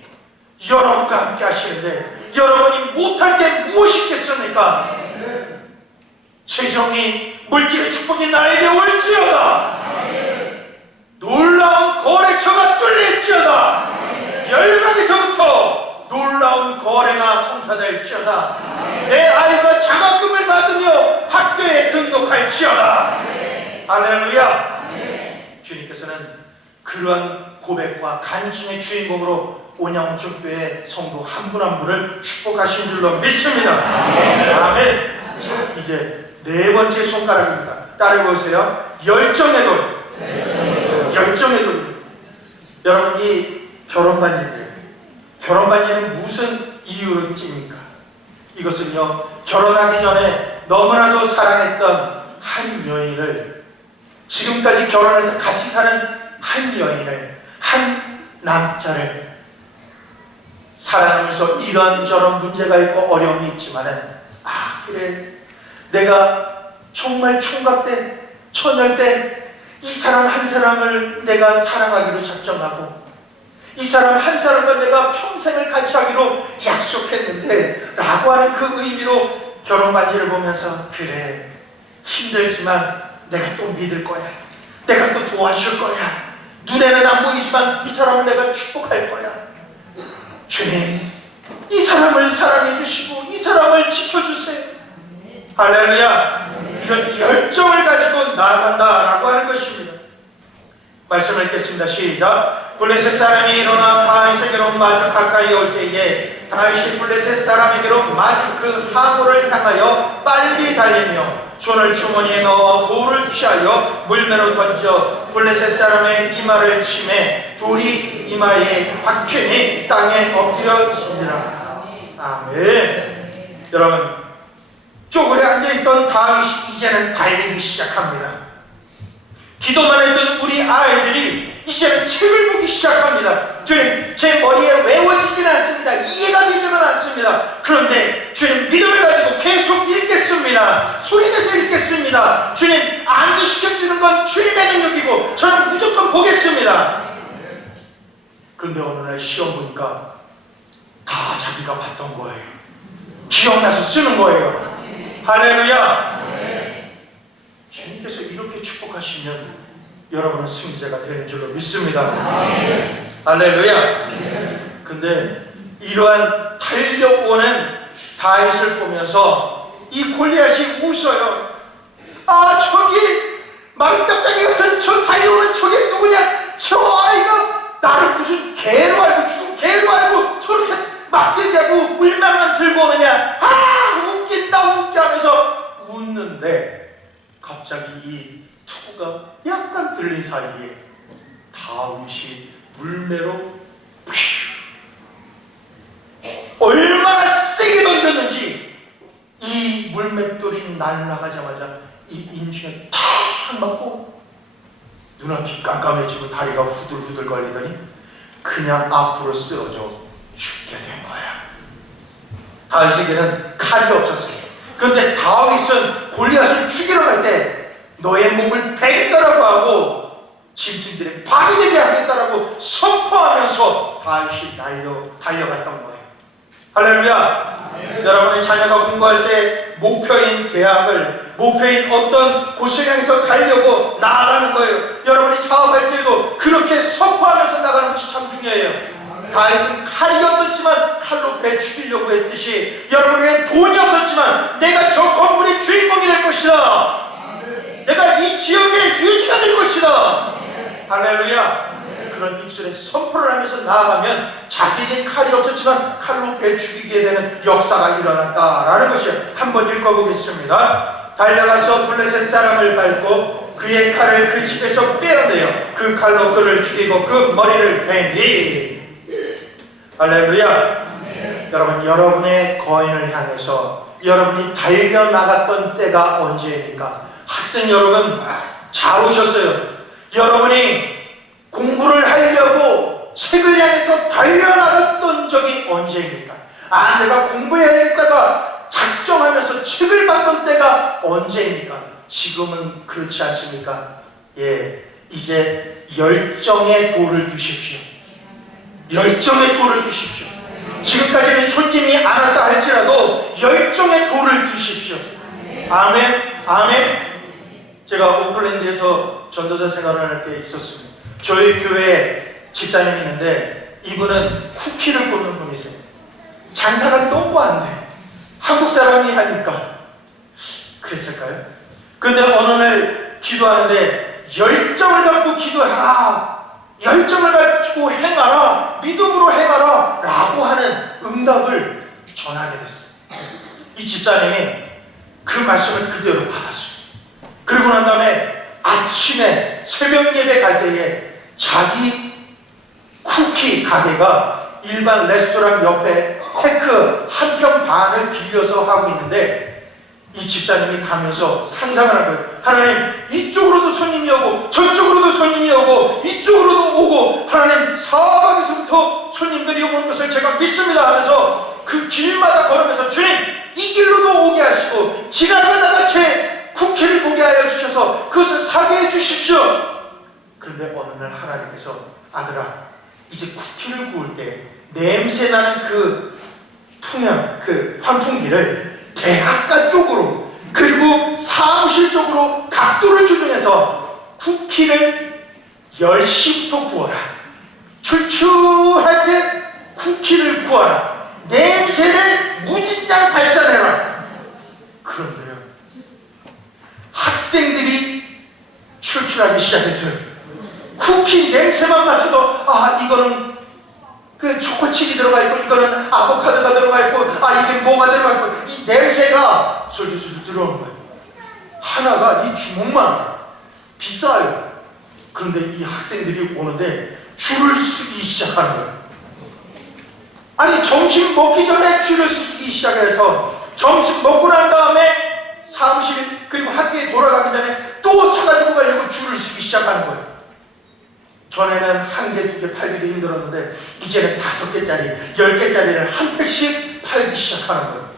여러분과 함께 하시는데 여러분이 못할 게 무엇이 있겠습니까? 재정이 물질의 축복이 나에게 올지어다. 놀라운 거래처가 뚫릴지어다. 열방에서부터 놀라운 거래가 성사될지어다. 내 아이가 장학금을 받으며 학교에 등록할지어다. 할렐루야. 주님께서는 그러한 고백과 간증의 주인공으로 온양중교회 성도 한 분 한 분을 축복하신 줄로 믿습니다. 아멘. 자, 이제 네 번째 손가락입니다. 따라해보세요. 열정의 돌. 열정의 돌. 여러분, 이 결혼 반지는 무슨 이유로 찝니까? 이것은요, 결혼하기 전에 너무나도 사랑했던 한 여인을, 지금까지 결혼해서 같이 사는 한 여인을, 한 남자를 사랑하면서 이런저런 문제가 있고 어려움이 있지만은, 그래, 내가 정말 총각 때, 처녀 때 이 사람 한 사람을 내가 사랑하기로 작정하고 이 사람 한 사람과 내가 평생을 같이 하기로 약속했는데 라고 하는 그 의미로 결혼 반지를 보면서, 그래, 힘들지만 내가 또 믿을 거야. 내가 또 도와줄 거야. 눈에는 안 보이지만 이 사람을 내가 축복할 거야. 주님, 이 사람을 사랑해 주시고 이 사람을 지켜주세요. 할렐루야. 이런 열정을 가지고 나아간다라고 하는 것입니다. 말씀을 읽겠습니다. 시작. 블레셋 사람이 일어나 다윗에게로 마주 가까이 올 때에 다윗이 블레셋 사람에게로 마주 그 하모를 향하여 빨리 달리며 손을 주머니에 넣어 돌을 취하여 물매로 던져 블레셋 사람의 이마를 치매 돌이 이마에 박히니 땅에 엎드렸습니다. 아멘. 여러분, 쪼그려 앉아있던 다윗이 이제는 달리기 시작합니다. 기도만 했던 우리 아이들이 이제는 책을 보기 시작합니다. 주님, 제 머리에 외워지지는 않습니다. 이해가 되지는 않습니다. 그런데 주님, 믿음을 가지고 계속 읽겠습니다. 소리내서 읽겠습니다. 주님, 암기시켜주는 건 주님의 능력이고 저는 무조건 보겠습니다. 그런데 어느 날 시험 보니까 다 자기가 봤던 거예요. 기억나서 쓰는 거예요. 할렐루야. 주님께서 이렇게 축복하시면 여러분은 승자가 되는 줄로 믿습니다. 할렐루야. 근데 이러한 달려오는 다윗을 보면서 이 골리앗이 웃어요. 저기 망각자기 같은 저 달려오는 저게 누구냐? 저 아이가 나를 무슨 개로 알고 죽은 개로 알고 저렇게 막대기하고 물망만 들고 오느냐? 웃긴다 웃겨 하면서 웃는데 갑자기 이 투구가 약간 들린 사이에 다윗이 물매로 얼마나 세게 던졌는지 이 물맷돌이 날아가자마자 이 인중에 탁 맞고 눈앞이 깜깜해지고 다리가 후들후들 거리더니 그냥 앞으로 쓰러져 죽게 된 거야. 다윗에게는 칼이 없었어요. 그런데 다윗은 골리앗을 죽이러 갈 때 너의 몸을 베겠다라고 하고 짐승들의 밥이 되게 하겠다라고 선포하면서 다윗이 달려갔던 거예요. 할렐루야. 여러분의 자녀가 공부할 때 목표인 대학을, 목표인 어떤 곳을 향해서 가려고 나아가는 거예요. 여러분이 사업할 때도 그렇게 선포하면서 나가는 것이 참 중요해요. 다윗은 칼이 없었지만 칼로 배 죽이려고 했듯이 여러분에게 돈이 없었지만 내가 저 건물의 주인공이 될 것이다. 내가 이 지역의 유지가 될 것이다. 할렐루야. 그런 입술에 선포를 하면서 나아가면 자기에게 칼이 없었지만 칼로 배 죽이게 되는 역사가 일어났다라는 것이에요. 한번 읽어보겠습니다. 달려가서 블레셋 사람을 밟고 그의 칼을 그 집에서 빼어내어 그 칼로 그를 죽이고 그 머리를 베니. 할렐루야. 여러분, 여러분의 거인을 향해서 여러분이 달려나갔던 때가 언제입니까? 학생 여러분, 잘 오셨어요. 여러분이 공부를 하려고 책을 향해서 달려나갔던 적이 언제입니까? 내가 공부해야겠다가 작정하면서 책을 봤던 때가 언제입니까? 지금은 그렇지 않습니까? 이제 열정의 돌을 두십시오. 열정의 돌을 두십시오. 지금까지는 손님이 안 왔다 할지라도 열정의 돌을 두십시오. 아멘. 아멘. 제가 오클랜드에서 전도자 생활을 할 때 있었습니다. 저희 교회에 집사님이 있는데 이분은 쿠키를 굽는 분이세요. 장사가 너무 안 돼. 한국 사람이 하니까 그랬을까요? 근데 어느 날 기도하는데 열정을 갖고 기도하라, 열정을 가지고 행하라, 믿음으로 행하라 라고 하는 응답을 전하게 됐어요. 이 집사님이 그 말씀을 그대로 받았어요. 그리고 난 다음에 아침에 새벽 예배 갈 때에 자기 쿠키 가게가 일반 레스토랑 옆에 테크 한 평 반을 빌려서 하고 있는데 이 집사님이 가면서 상상을 한 거예요. 하나님, 이쪽으로도 손님이 오고 저쪽으로도 손님이 오고 이쪽으로도 오고 하나님, 사방에서부터 손님들이 오는 것을 제가 믿습니다 하면서 그 길마다 걸으면서 주님, 이 길로도 오게 하시고 지나가다가 제 쿠키를 보게 하여 주셔서 그것을 사게 해 주십시오. 그런데 어느 날 하나님께서 아들아, 이제 쿠키를 구울 때 냄새나는 그 풍향, 그 환풍기를 대학가 쪽으로 그리고 사무실 쪽으로 각도를 조정해서 쿠키를 10시부터 구워라. 출출할 때 쿠키를 구워라. 냄새를 무진장 발산해라. 그런데요, 학생들이 출출하기 시작했어요. 쿠키 냄새만 맡아도 이거는 그 초코칩이 들어가 있고 이거는 아보카도가 들어가 있고 이게 뭐가 들어가 있고 이 냄새가 솔솔솔 들어오는 거예요. 하나가 이 주먹만 비싸요. 그런데 이 학생들이 오는데 줄을 서기 시작하는 거예요. 아니, 점심 먹기 전에 줄을 서기 시작해서 점심 먹고 난 다음에 사무실 그리고 학교에 돌아가기 전에 또 사가지고 가려고 줄을 서기 시작하는 거예요. 전에는 한 개, 두 개 팔기도 힘들었는데 이제는 5개짜리, 10개짜리를 한 팩씩 팔기 시작하는 거예요.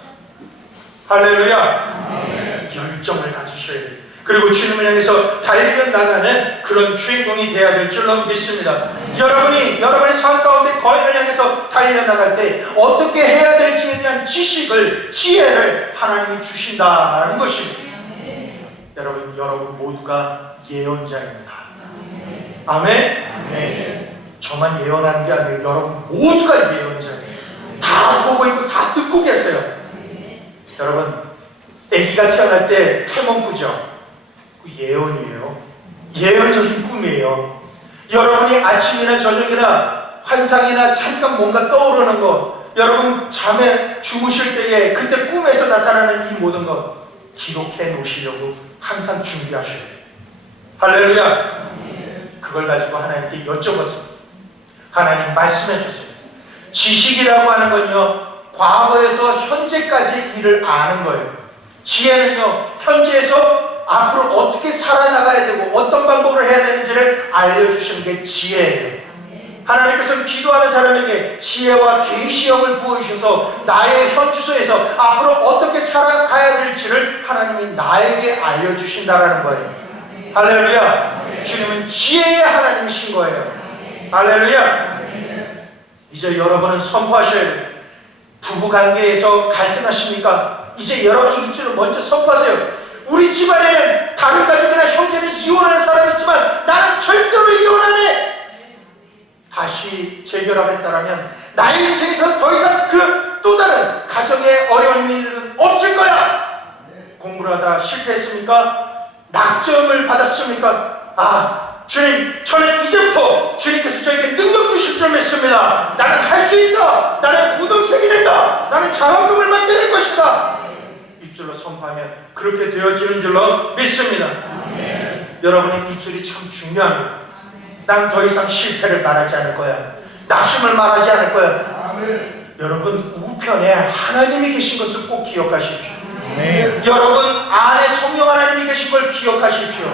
할렐루야. 열정을 가지셔야 돼요. 그리고 주님을 향해서 달려나가는 그런 주인공이 되어야 될 줄로 믿습니다. 여러분이 여러분의 삶 가운데 거인을 향해서 달려나갈 때 어떻게 해야 될지에 대한 지식을, 지혜를 하나님이 주신다는 것입니다. 여러분 모두가 예언자입니다. 아멘? 아멘. 저만 예언하는 게 아니에요. 여러분 모두가 예언자예요. 다 보고 있고 다 듣고 계세요. 여러분, 아기가 태어날 때 태몽 꾸죠? 그 예언이에요. 예언적인 꿈이에요. 여러분이 아침이나 저녁이나 환상이나 잠깐 뭔가 떠오르는 것, 여러분 잠에 주무실 때에 그때 꿈에서 나타나는 이 모든 것 기록해 놓으시려고 항상 준비하셔야 돼요. 할렐루야. 그걸 가지고 하나님께 여쭤봤습니다. 하나님 말씀해 주세요. 지식이라고 하는 건요, 과거에서 현재까지의 일을 아는 거예요. 지혜는요, 현재에서 앞으로 어떻게 살아나가야 되고 어떤 방법을 해야 되는지를 알려주시는 게 지혜예요. 하나님께서는 기도하는 사람에게 지혜와 계시형을 부어주셔서 나의 현 주소에서 앞으로 어떻게 살아가야 될지를 하나님이 나에게 알려주신다라는 거예요. 할렐루야. 주님은 지혜의 하나님이신 거예요. 할렐루야. 이제 여러분은 선포하셔야 돼요. 부부관계에서 갈등하십니까? 이제 여러분이 입술을 먼저 선포하세요. 우리 집안에는 다른 가족이나 형제는 이혼하는 사람이 있지만 나는 절대로 이혼 안 해. 다시 재결합했다라면 나의 인생에서 더 이상 그 또 다른 가정의 어려운 일은 없을 거야. 공부를 하다 실패했습니까? 낙점을 받았습니까? 주님, 저는 이제부터 주님께서 저에게 능력 주실 줄 믿습니다. 나는 할 수 있다. 나는 우등생이 된다. 나는 장학금을 받게 될 것이다. 입술로 선포하면 그렇게 되어지는 줄로 믿습니다. 여러분의 입술이 참 중요합니다. 난 더 이상 실패를 말하지 않을 거야. 낙심을 말하지 않을 거야. 여러분 우편에 하나님이 계신 것을 꼭 기억하십시오. 여러분 안에 성령 하나님이 계신 걸 기억하십시오.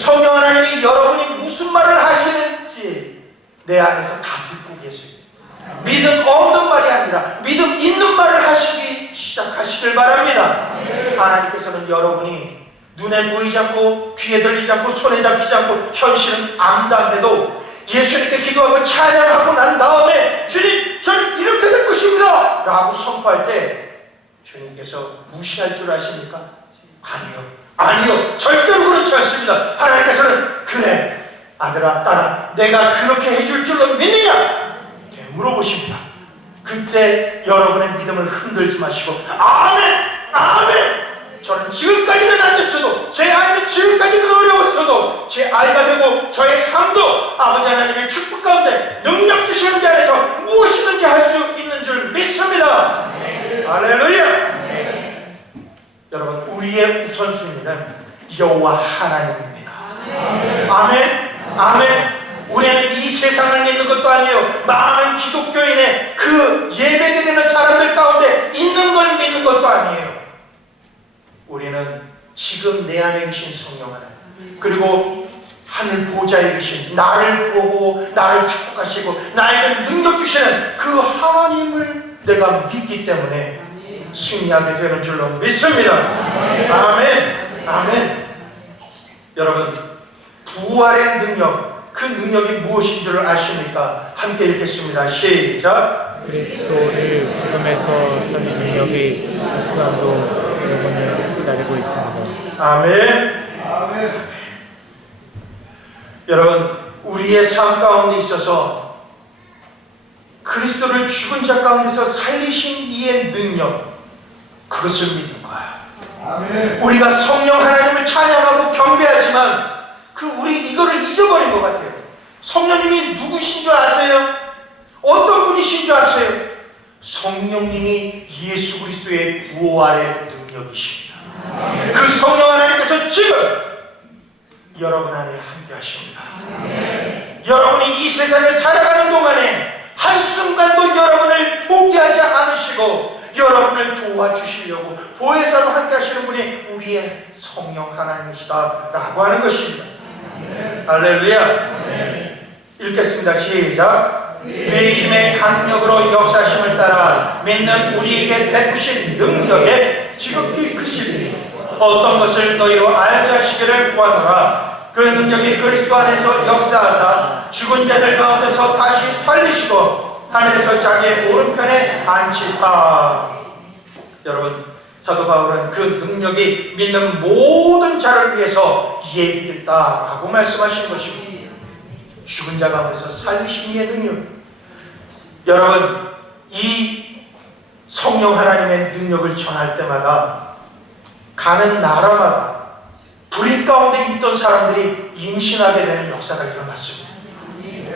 성령 하나님이 여러분이 무슨 말을 하시는지 내 안에서 다 듣고 계세요. 믿음 없는 말이 아니라 믿음 있는 말을 하시기 시작하시길 바랍니다. 하나님께서는 여러분이 눈에 보이지 않고 귀에 들리지 않고 손에 잡히지 않고 현실은 암담해도 예수님께 기도하고 찬양하고 난 다음에 주님 저는 이렇게 될 것입니다 라고 선포할 때 주님께서 무시할 줄 아십니까? 아니요 절대로 그렇지 않습니다. 하나님께서는 그래 아들아 딸아 내가 그렇게 해줄 줄로 믿느냐? 물어보십니다. 그때 여러분의 믿음을 흔들지 마시고 아멘 아멘 저는 지금까지는 안 됐어도 제 아이는 지금까지는 어려웠어도 제 아이가 되고 저의 삶도 아버지 하나님의 축복 가운데 능력 주시는 자 안에서 무엇이든지 할 수 있는 줄 믿습니다. 할렐루야. 여러분 우리의 우선순위는 여호와 하나님입니다. 아멘 아멘. 우리는 이 세상을 믿는 것도 아니에요. 많은 기독교인의 그 예배드리는 사람들 가운데 있는 걸 믿는 것도 아니에요. 우리는 지금 내 안에 계신 성령 하나님 그리고 하늘 보좌에 계신 나를 보고 나를 축복하시고 나에게 능력 주시는 그 하나님을 내가 믿기 때문에 승리하게 되는 줄로 믿습니다. 아멘 아멘. 여러분 부활의 능력 그 능력이 무엇인 줄 아십니까? 함께 읽겠습니다. 시작. 그리스도를 죽음에서 살린 능력이 이 순간도 여러분을 기다리고 있습니다. 아멘. 아멘. 여러분 우리의 삶 가운데 있어서 그리스도를 죽은 자 가운데서 살리신 이의 능력 그것을 믿는 거예요. 아멘. 우리가 성령 하나님을 찬양하고 경배하지만 우리 이거를 잊어버린 것 같아요. 성령님이 누구신 줄 아세요? 어떤 분이신 줄 아세요? 성령님이 예수 그리스도의 부활의 능력이십니다. 그 성령 하나님께서 지금 여러분 안에 함께 하십니다. 여러분이 이 세상을 살아가는 동안에 한순간도 여러분을 포기하지 않으시고 여러분을 도와주시려고 보혜사로 함께 하시는 분이 우리의 성령 하나님이시다 라고 하는 것입니다. 할렐루야. 읽겠습니다. 시작. 그의 힘의 강력으로 역사심을 따라 믿는 우리에게 베푸신 능력에 지극히 크시니 어떤 것을 너희로 알게 하시기를 구하노라. 그 능력이 그리스도 안에서 역사하사 죽은 자들 가운데서 다시 살리시고 하늘에서 자기의 오른편에 앉히사. 여러분 사도 바울은 그 능력이 믿는 모든 자를 위해서 예비했다라고 말씀하신 것입니다. 죽은 자 가운데서 살리신 이의 능력. 여러분 이 성령 하나님의 능력을 전할 때마다 가는 나라마다 불의 가운데 있던 사람들이 임신하게 되는 역사가 일어났습니다.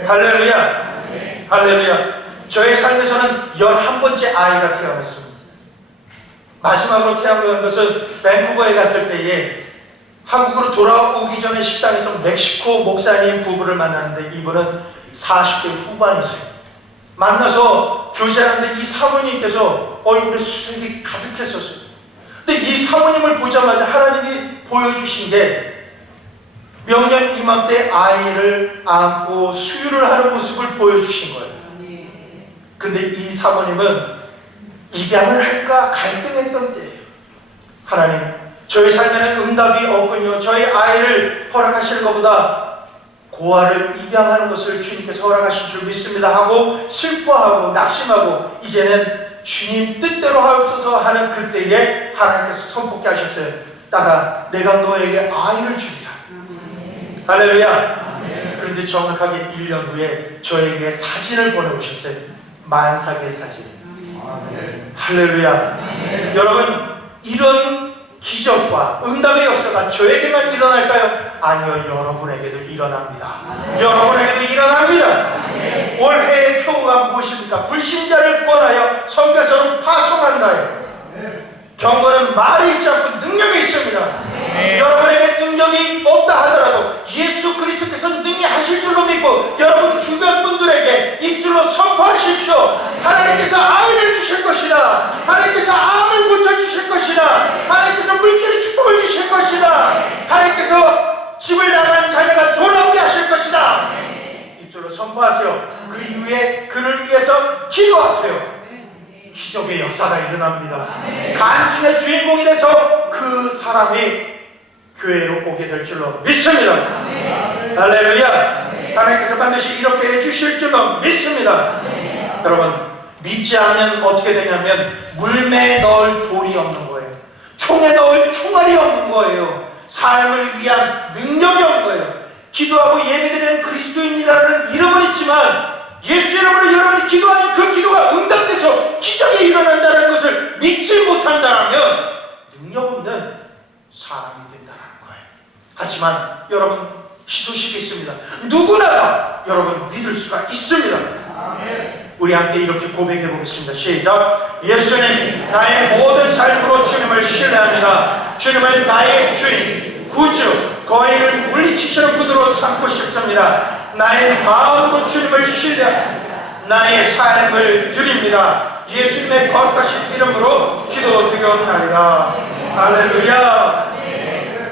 할렐루야. 할렐루야. 저의 삶에서는 11번째 아이가 태어났습니다. 마지막으로 태어난 것은 밴쿠버에 갔을 때에 한국으로 돌아오기 전에 식당에서 멕시코 목사님 부부를 만났는데 이분은 40대 후반이세요. 만나서 교제하는데 이 사모님께서 얼굴에 수색이 가득했었어요. 근데 이 사모님을 보자마자 하나님이 보여주신 게 명년 이맘때 아이를 안고 수유를 하는 모습을 보여주신 거예요. 근데 이 사모님은 입양을 할까 갈등했던 때예요. 하나님 저희 삶에는 응답이 없군요. 저희 아이를 허락하실 것보다 고아를 입양하는 것을 주님께서 허락하신 줄 믿습니다 하고 슬퍼하고 낙심하고 이제는 주님 뜻대로 하옵소서 하는 그때에 하나님께서 선포케 하셨어요. 딸아 내가 너에게 아이를 주리라. 할렐루야. 그런데 정확하게 1년 후에 저에게 사진을 보내오셨어요. 만삭의 사진. 할렐루야. 여러분 이런 기적과 응답의 역사가 저에게만 일어날까요? 아니요, 여러분에게도 일어납니다. 여러분에게도 일어납니다. 올해의 표가 무엇입니까? 불신자를 구원하여 성교서로 파송한다요. 경건은 말이 있지 않고 능력이 있습니다. 여러분에게 능력이 없다 하더라도 예수 그리스도께서 능히 하실 줄로 믿고 여러분 주변 분들에게 입술로 선포하십시오. 하나님께서 아이를 주실 것이다. 하나님께서 암을 고쳐주실 것이다. 하나님께서 물질의 축복을 주실 것이다. 하나님께서 집을 나간 자녀가 돌아오게 하실 것이다. 입술로 선포하세요. 그 이후에 그를 위해서 기도하세요. 기적의 역사가 일어납니다. 간증의 주인공이 돼서 그 사람이 교회로 오게 될 줄로 믿습니다. 할렐루야. 하나님께서 반드시 이렇게 해주실 줄로 믿습니다. 여러분, 믿지 않으면 어떻게 되냐면 물매에 넣을 돌이 없는 거예요. 총에 넣을 총알이 없는 거예요. 삶을 위한 능력이 없는 거예요. 기도하고 예배드리는 그리스도인이라는 이름은 있지만 예수 이름으로 여러분이 기도하는 그 기도가 응답돼서 기적이 일어난다는 것을 믿지 못한다면 능력 없는 사람이 된다는 거예요. 하지만 여러분, 희소식이 있습니다. 누구나 여러분 믿을 수가 있습니다. 우리 함께 이렇게 고백해 보겠습니다. 시작. 예수님, 나의 모든 삶으로 주님을 신뢰합니다. 주님을 나의 주인, 구주, 거인을 물리치시는 분으로 삼고 싶습니다. 나의 마음으로 주님을 신뢰합니다. 나의 삶을 드립니다. 예수님의 거룩하신 이름으로 기도드리옵나이다. 할렐루야.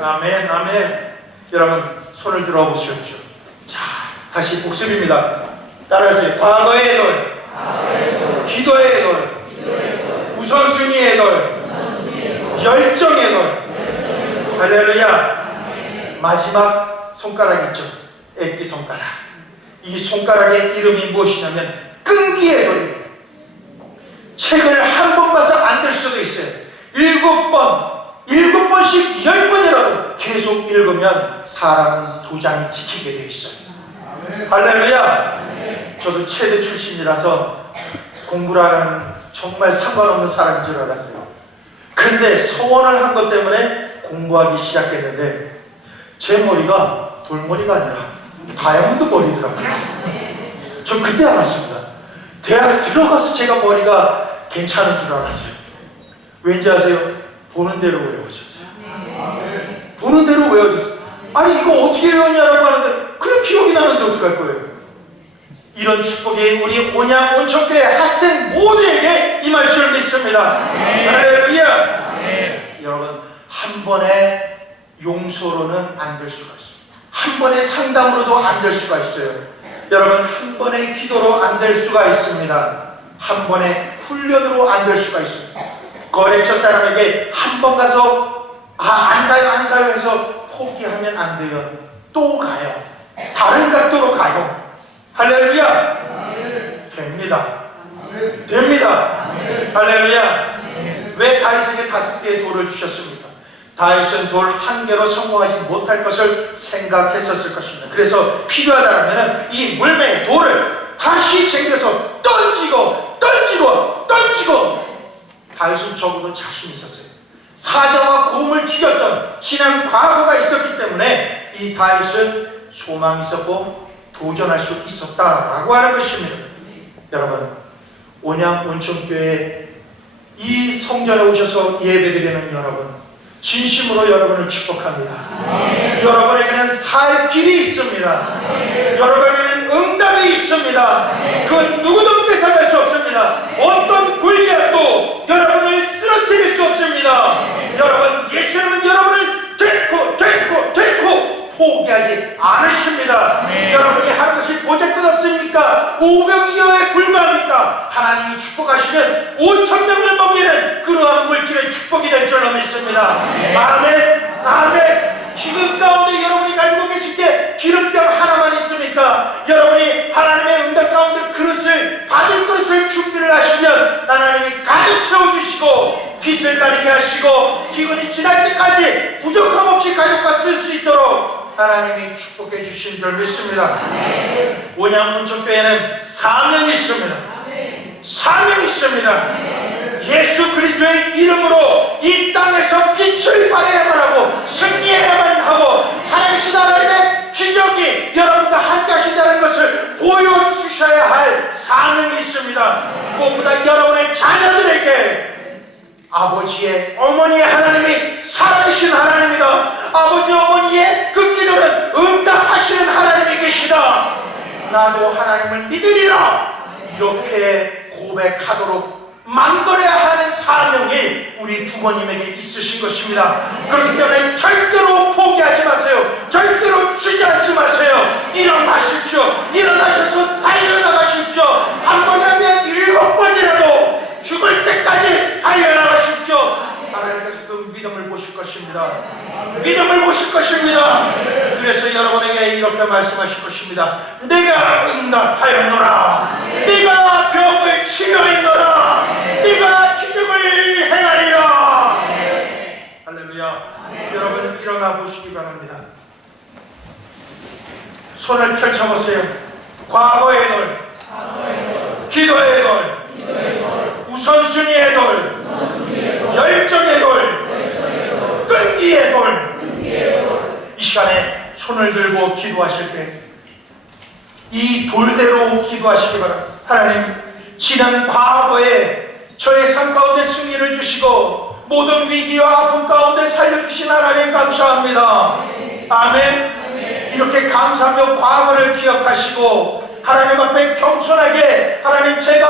아멘, 아멘. 여러분, 손을 들어 보십시오. 자, 다시 복습입니다. 따라하세요. 과거의 돌, 기도의 돌, 우선순위의 돌, 열정의 돌. 할렐루야. 마지막 손가락 있죠. 애기 손가락. 이 손가락의 이름이 무엇이냐면 끈기의 돌입니다. 책을 한 번 봐서 안 될 수도 있어요. 7번씩 10번이라도 계속 읽으면 사람은 도장이 찍히게 되어 있어요. 할렐루야. 저도 체대 출신이라서 공부랑 정말 상관없는 사람인 줄 알았어요. 근데 서원을 한 것 때문에 공부하기 시작했는데 제 머리가 돌머리가 아니라 다이아몬드 머리더라고요. 전 그때 알았습니다. 대학 들어가서 제가 머리가 괜찮은 줄 알았어요. 왠지 아세요? 보는 대로 외워졌어요. 보는 대로 외워졌어요. 아니 이거 어떻게 외웠냐라고 하는데 그냥 기억이 나는데 어떡할 거예요? 이런 축복이 우리 온양 온천교회 학생 모두에게 임할 줄 믿습니다. 할렐루야. 여러분, 한 번의 용서로는 안 될 수가 있어요. 한 번의 상담으로도 안 될 수가 있어요. 여러분, 한 번의 기도로 안 될 수가 있습니다. 한 번의 훈련으로 안 될 수가 있어요. 거래처 사람에게 한 번 가서 안 사요 해서 포기하면 안 돼요. 또 가요. 다른 각도로 가요. 할렐루야. 됩니다. 됩니다. 할렐루야. 왜 다윗에게 5개의 돌을 주셨습니까? 다윗은 돌 1개로 성공하지 못할 것을 생각했었을 것입니다. 그래서 필요하다면 이 물매의 돌을 다시 챙겨서 던지고 다윗은 적어도 자신이 있었어요. 사자와 곰을 죽였던 지난 과거가 있었기 때문에 이 다윗은 소망이 있었고 도전할 수 있었다라고 하는 것입니다. 여러분, 온양 온천교회 이 성전에 오셔서 예배드리는 여러분, 진심으로 여러분을 축복합니다. 여러분에게는 살 길이 있습니다. 여러분에게는 응답이 있습니다. 그 누구도 뺏어갈 수 없습니다. 어떤 군리도 여러분을 쓰러뜨릴 수 없습니다. 여러분, 예수님은 여러분을 결코 포기하지 않으십니다. 여러분이 하는 것이 보잘것 없습니까? 오병이어에 불과합니까? 하나님이 축복하시면 5,000명을 먹이는 그러한 물질의 축복이 될 줄로 믿습니다. 아멘, 아멘. 기름 가운데 여러분이 가지고 계신 게 기름병 하나만 있습니까? 여러분이 하나님의 응답 가운데 받을 그릇을 준비를 하시면 하나님이 가득 채워주시고 빚을 가리게 하시고 기근이 지날 때까지 부족함 없이 가족과 쓸 수 있도록 하나님이 축복해 주신 줄 믿습니다. 온양 온천교회는 사명이 있습니다. 사명이 있습니다. 예수 그리스도의 이름으로 이 땅에서 빛을 발해야만 하고 승리해야만 하고 살아계신 하나님의 기적이 여러분과 함께 하신다는 것을 보여주셔야 할 사명이 있습니다. 무엇보다 여러분의 자녀들에게 아버지의 어머니의 하나님이 살아계신 하나님이다. 아버지 어머니의 그 기도는 응답하시는 하나님이 계시다. 나도 하나님을 믿으리라. 이렇게 고백하도록 만들어야 하는 사명이 우리 부모님에게 있으신 것입니다. 그렇기 때문에 절대로 포기하지 마세요. 절대로 주저앉지 마세요. 일어나십시오. 일어나셔서 달려나가십시오. 한 번 하면 7번이라도 죽을 때까지 달려나가십시오. 하나님께서 그 믿음을 보실 것입니다. 믿음을 보실 것입니다. 그래서 여러분에게 이렇게 말씀하실 것입니다. 내가 응답하였노라. 네가 병을 치료했노라. 네가 기적을 행하리라. 할렐루야. 여러분 일어나 보시기 바랍니다. 손을 펼쳐보세요. 과거의 돌, 기도의 돌, 우선순위의 돌, 열정의 돌, 끈기의 돌. 이 시간에 손을 들고 기도하실 때 이 돌대로 기도하시기 바랍니다. 하나님, 지난 과거에 저의 삶 가운데 승리를 주시고 모든 위기와 아픔 가운데 살려주신 하나님 감사합니다. 아멘. 이렇게 감사하며 과거를 기억하시고 하나님 앞에 겸손하게, 하나님 제가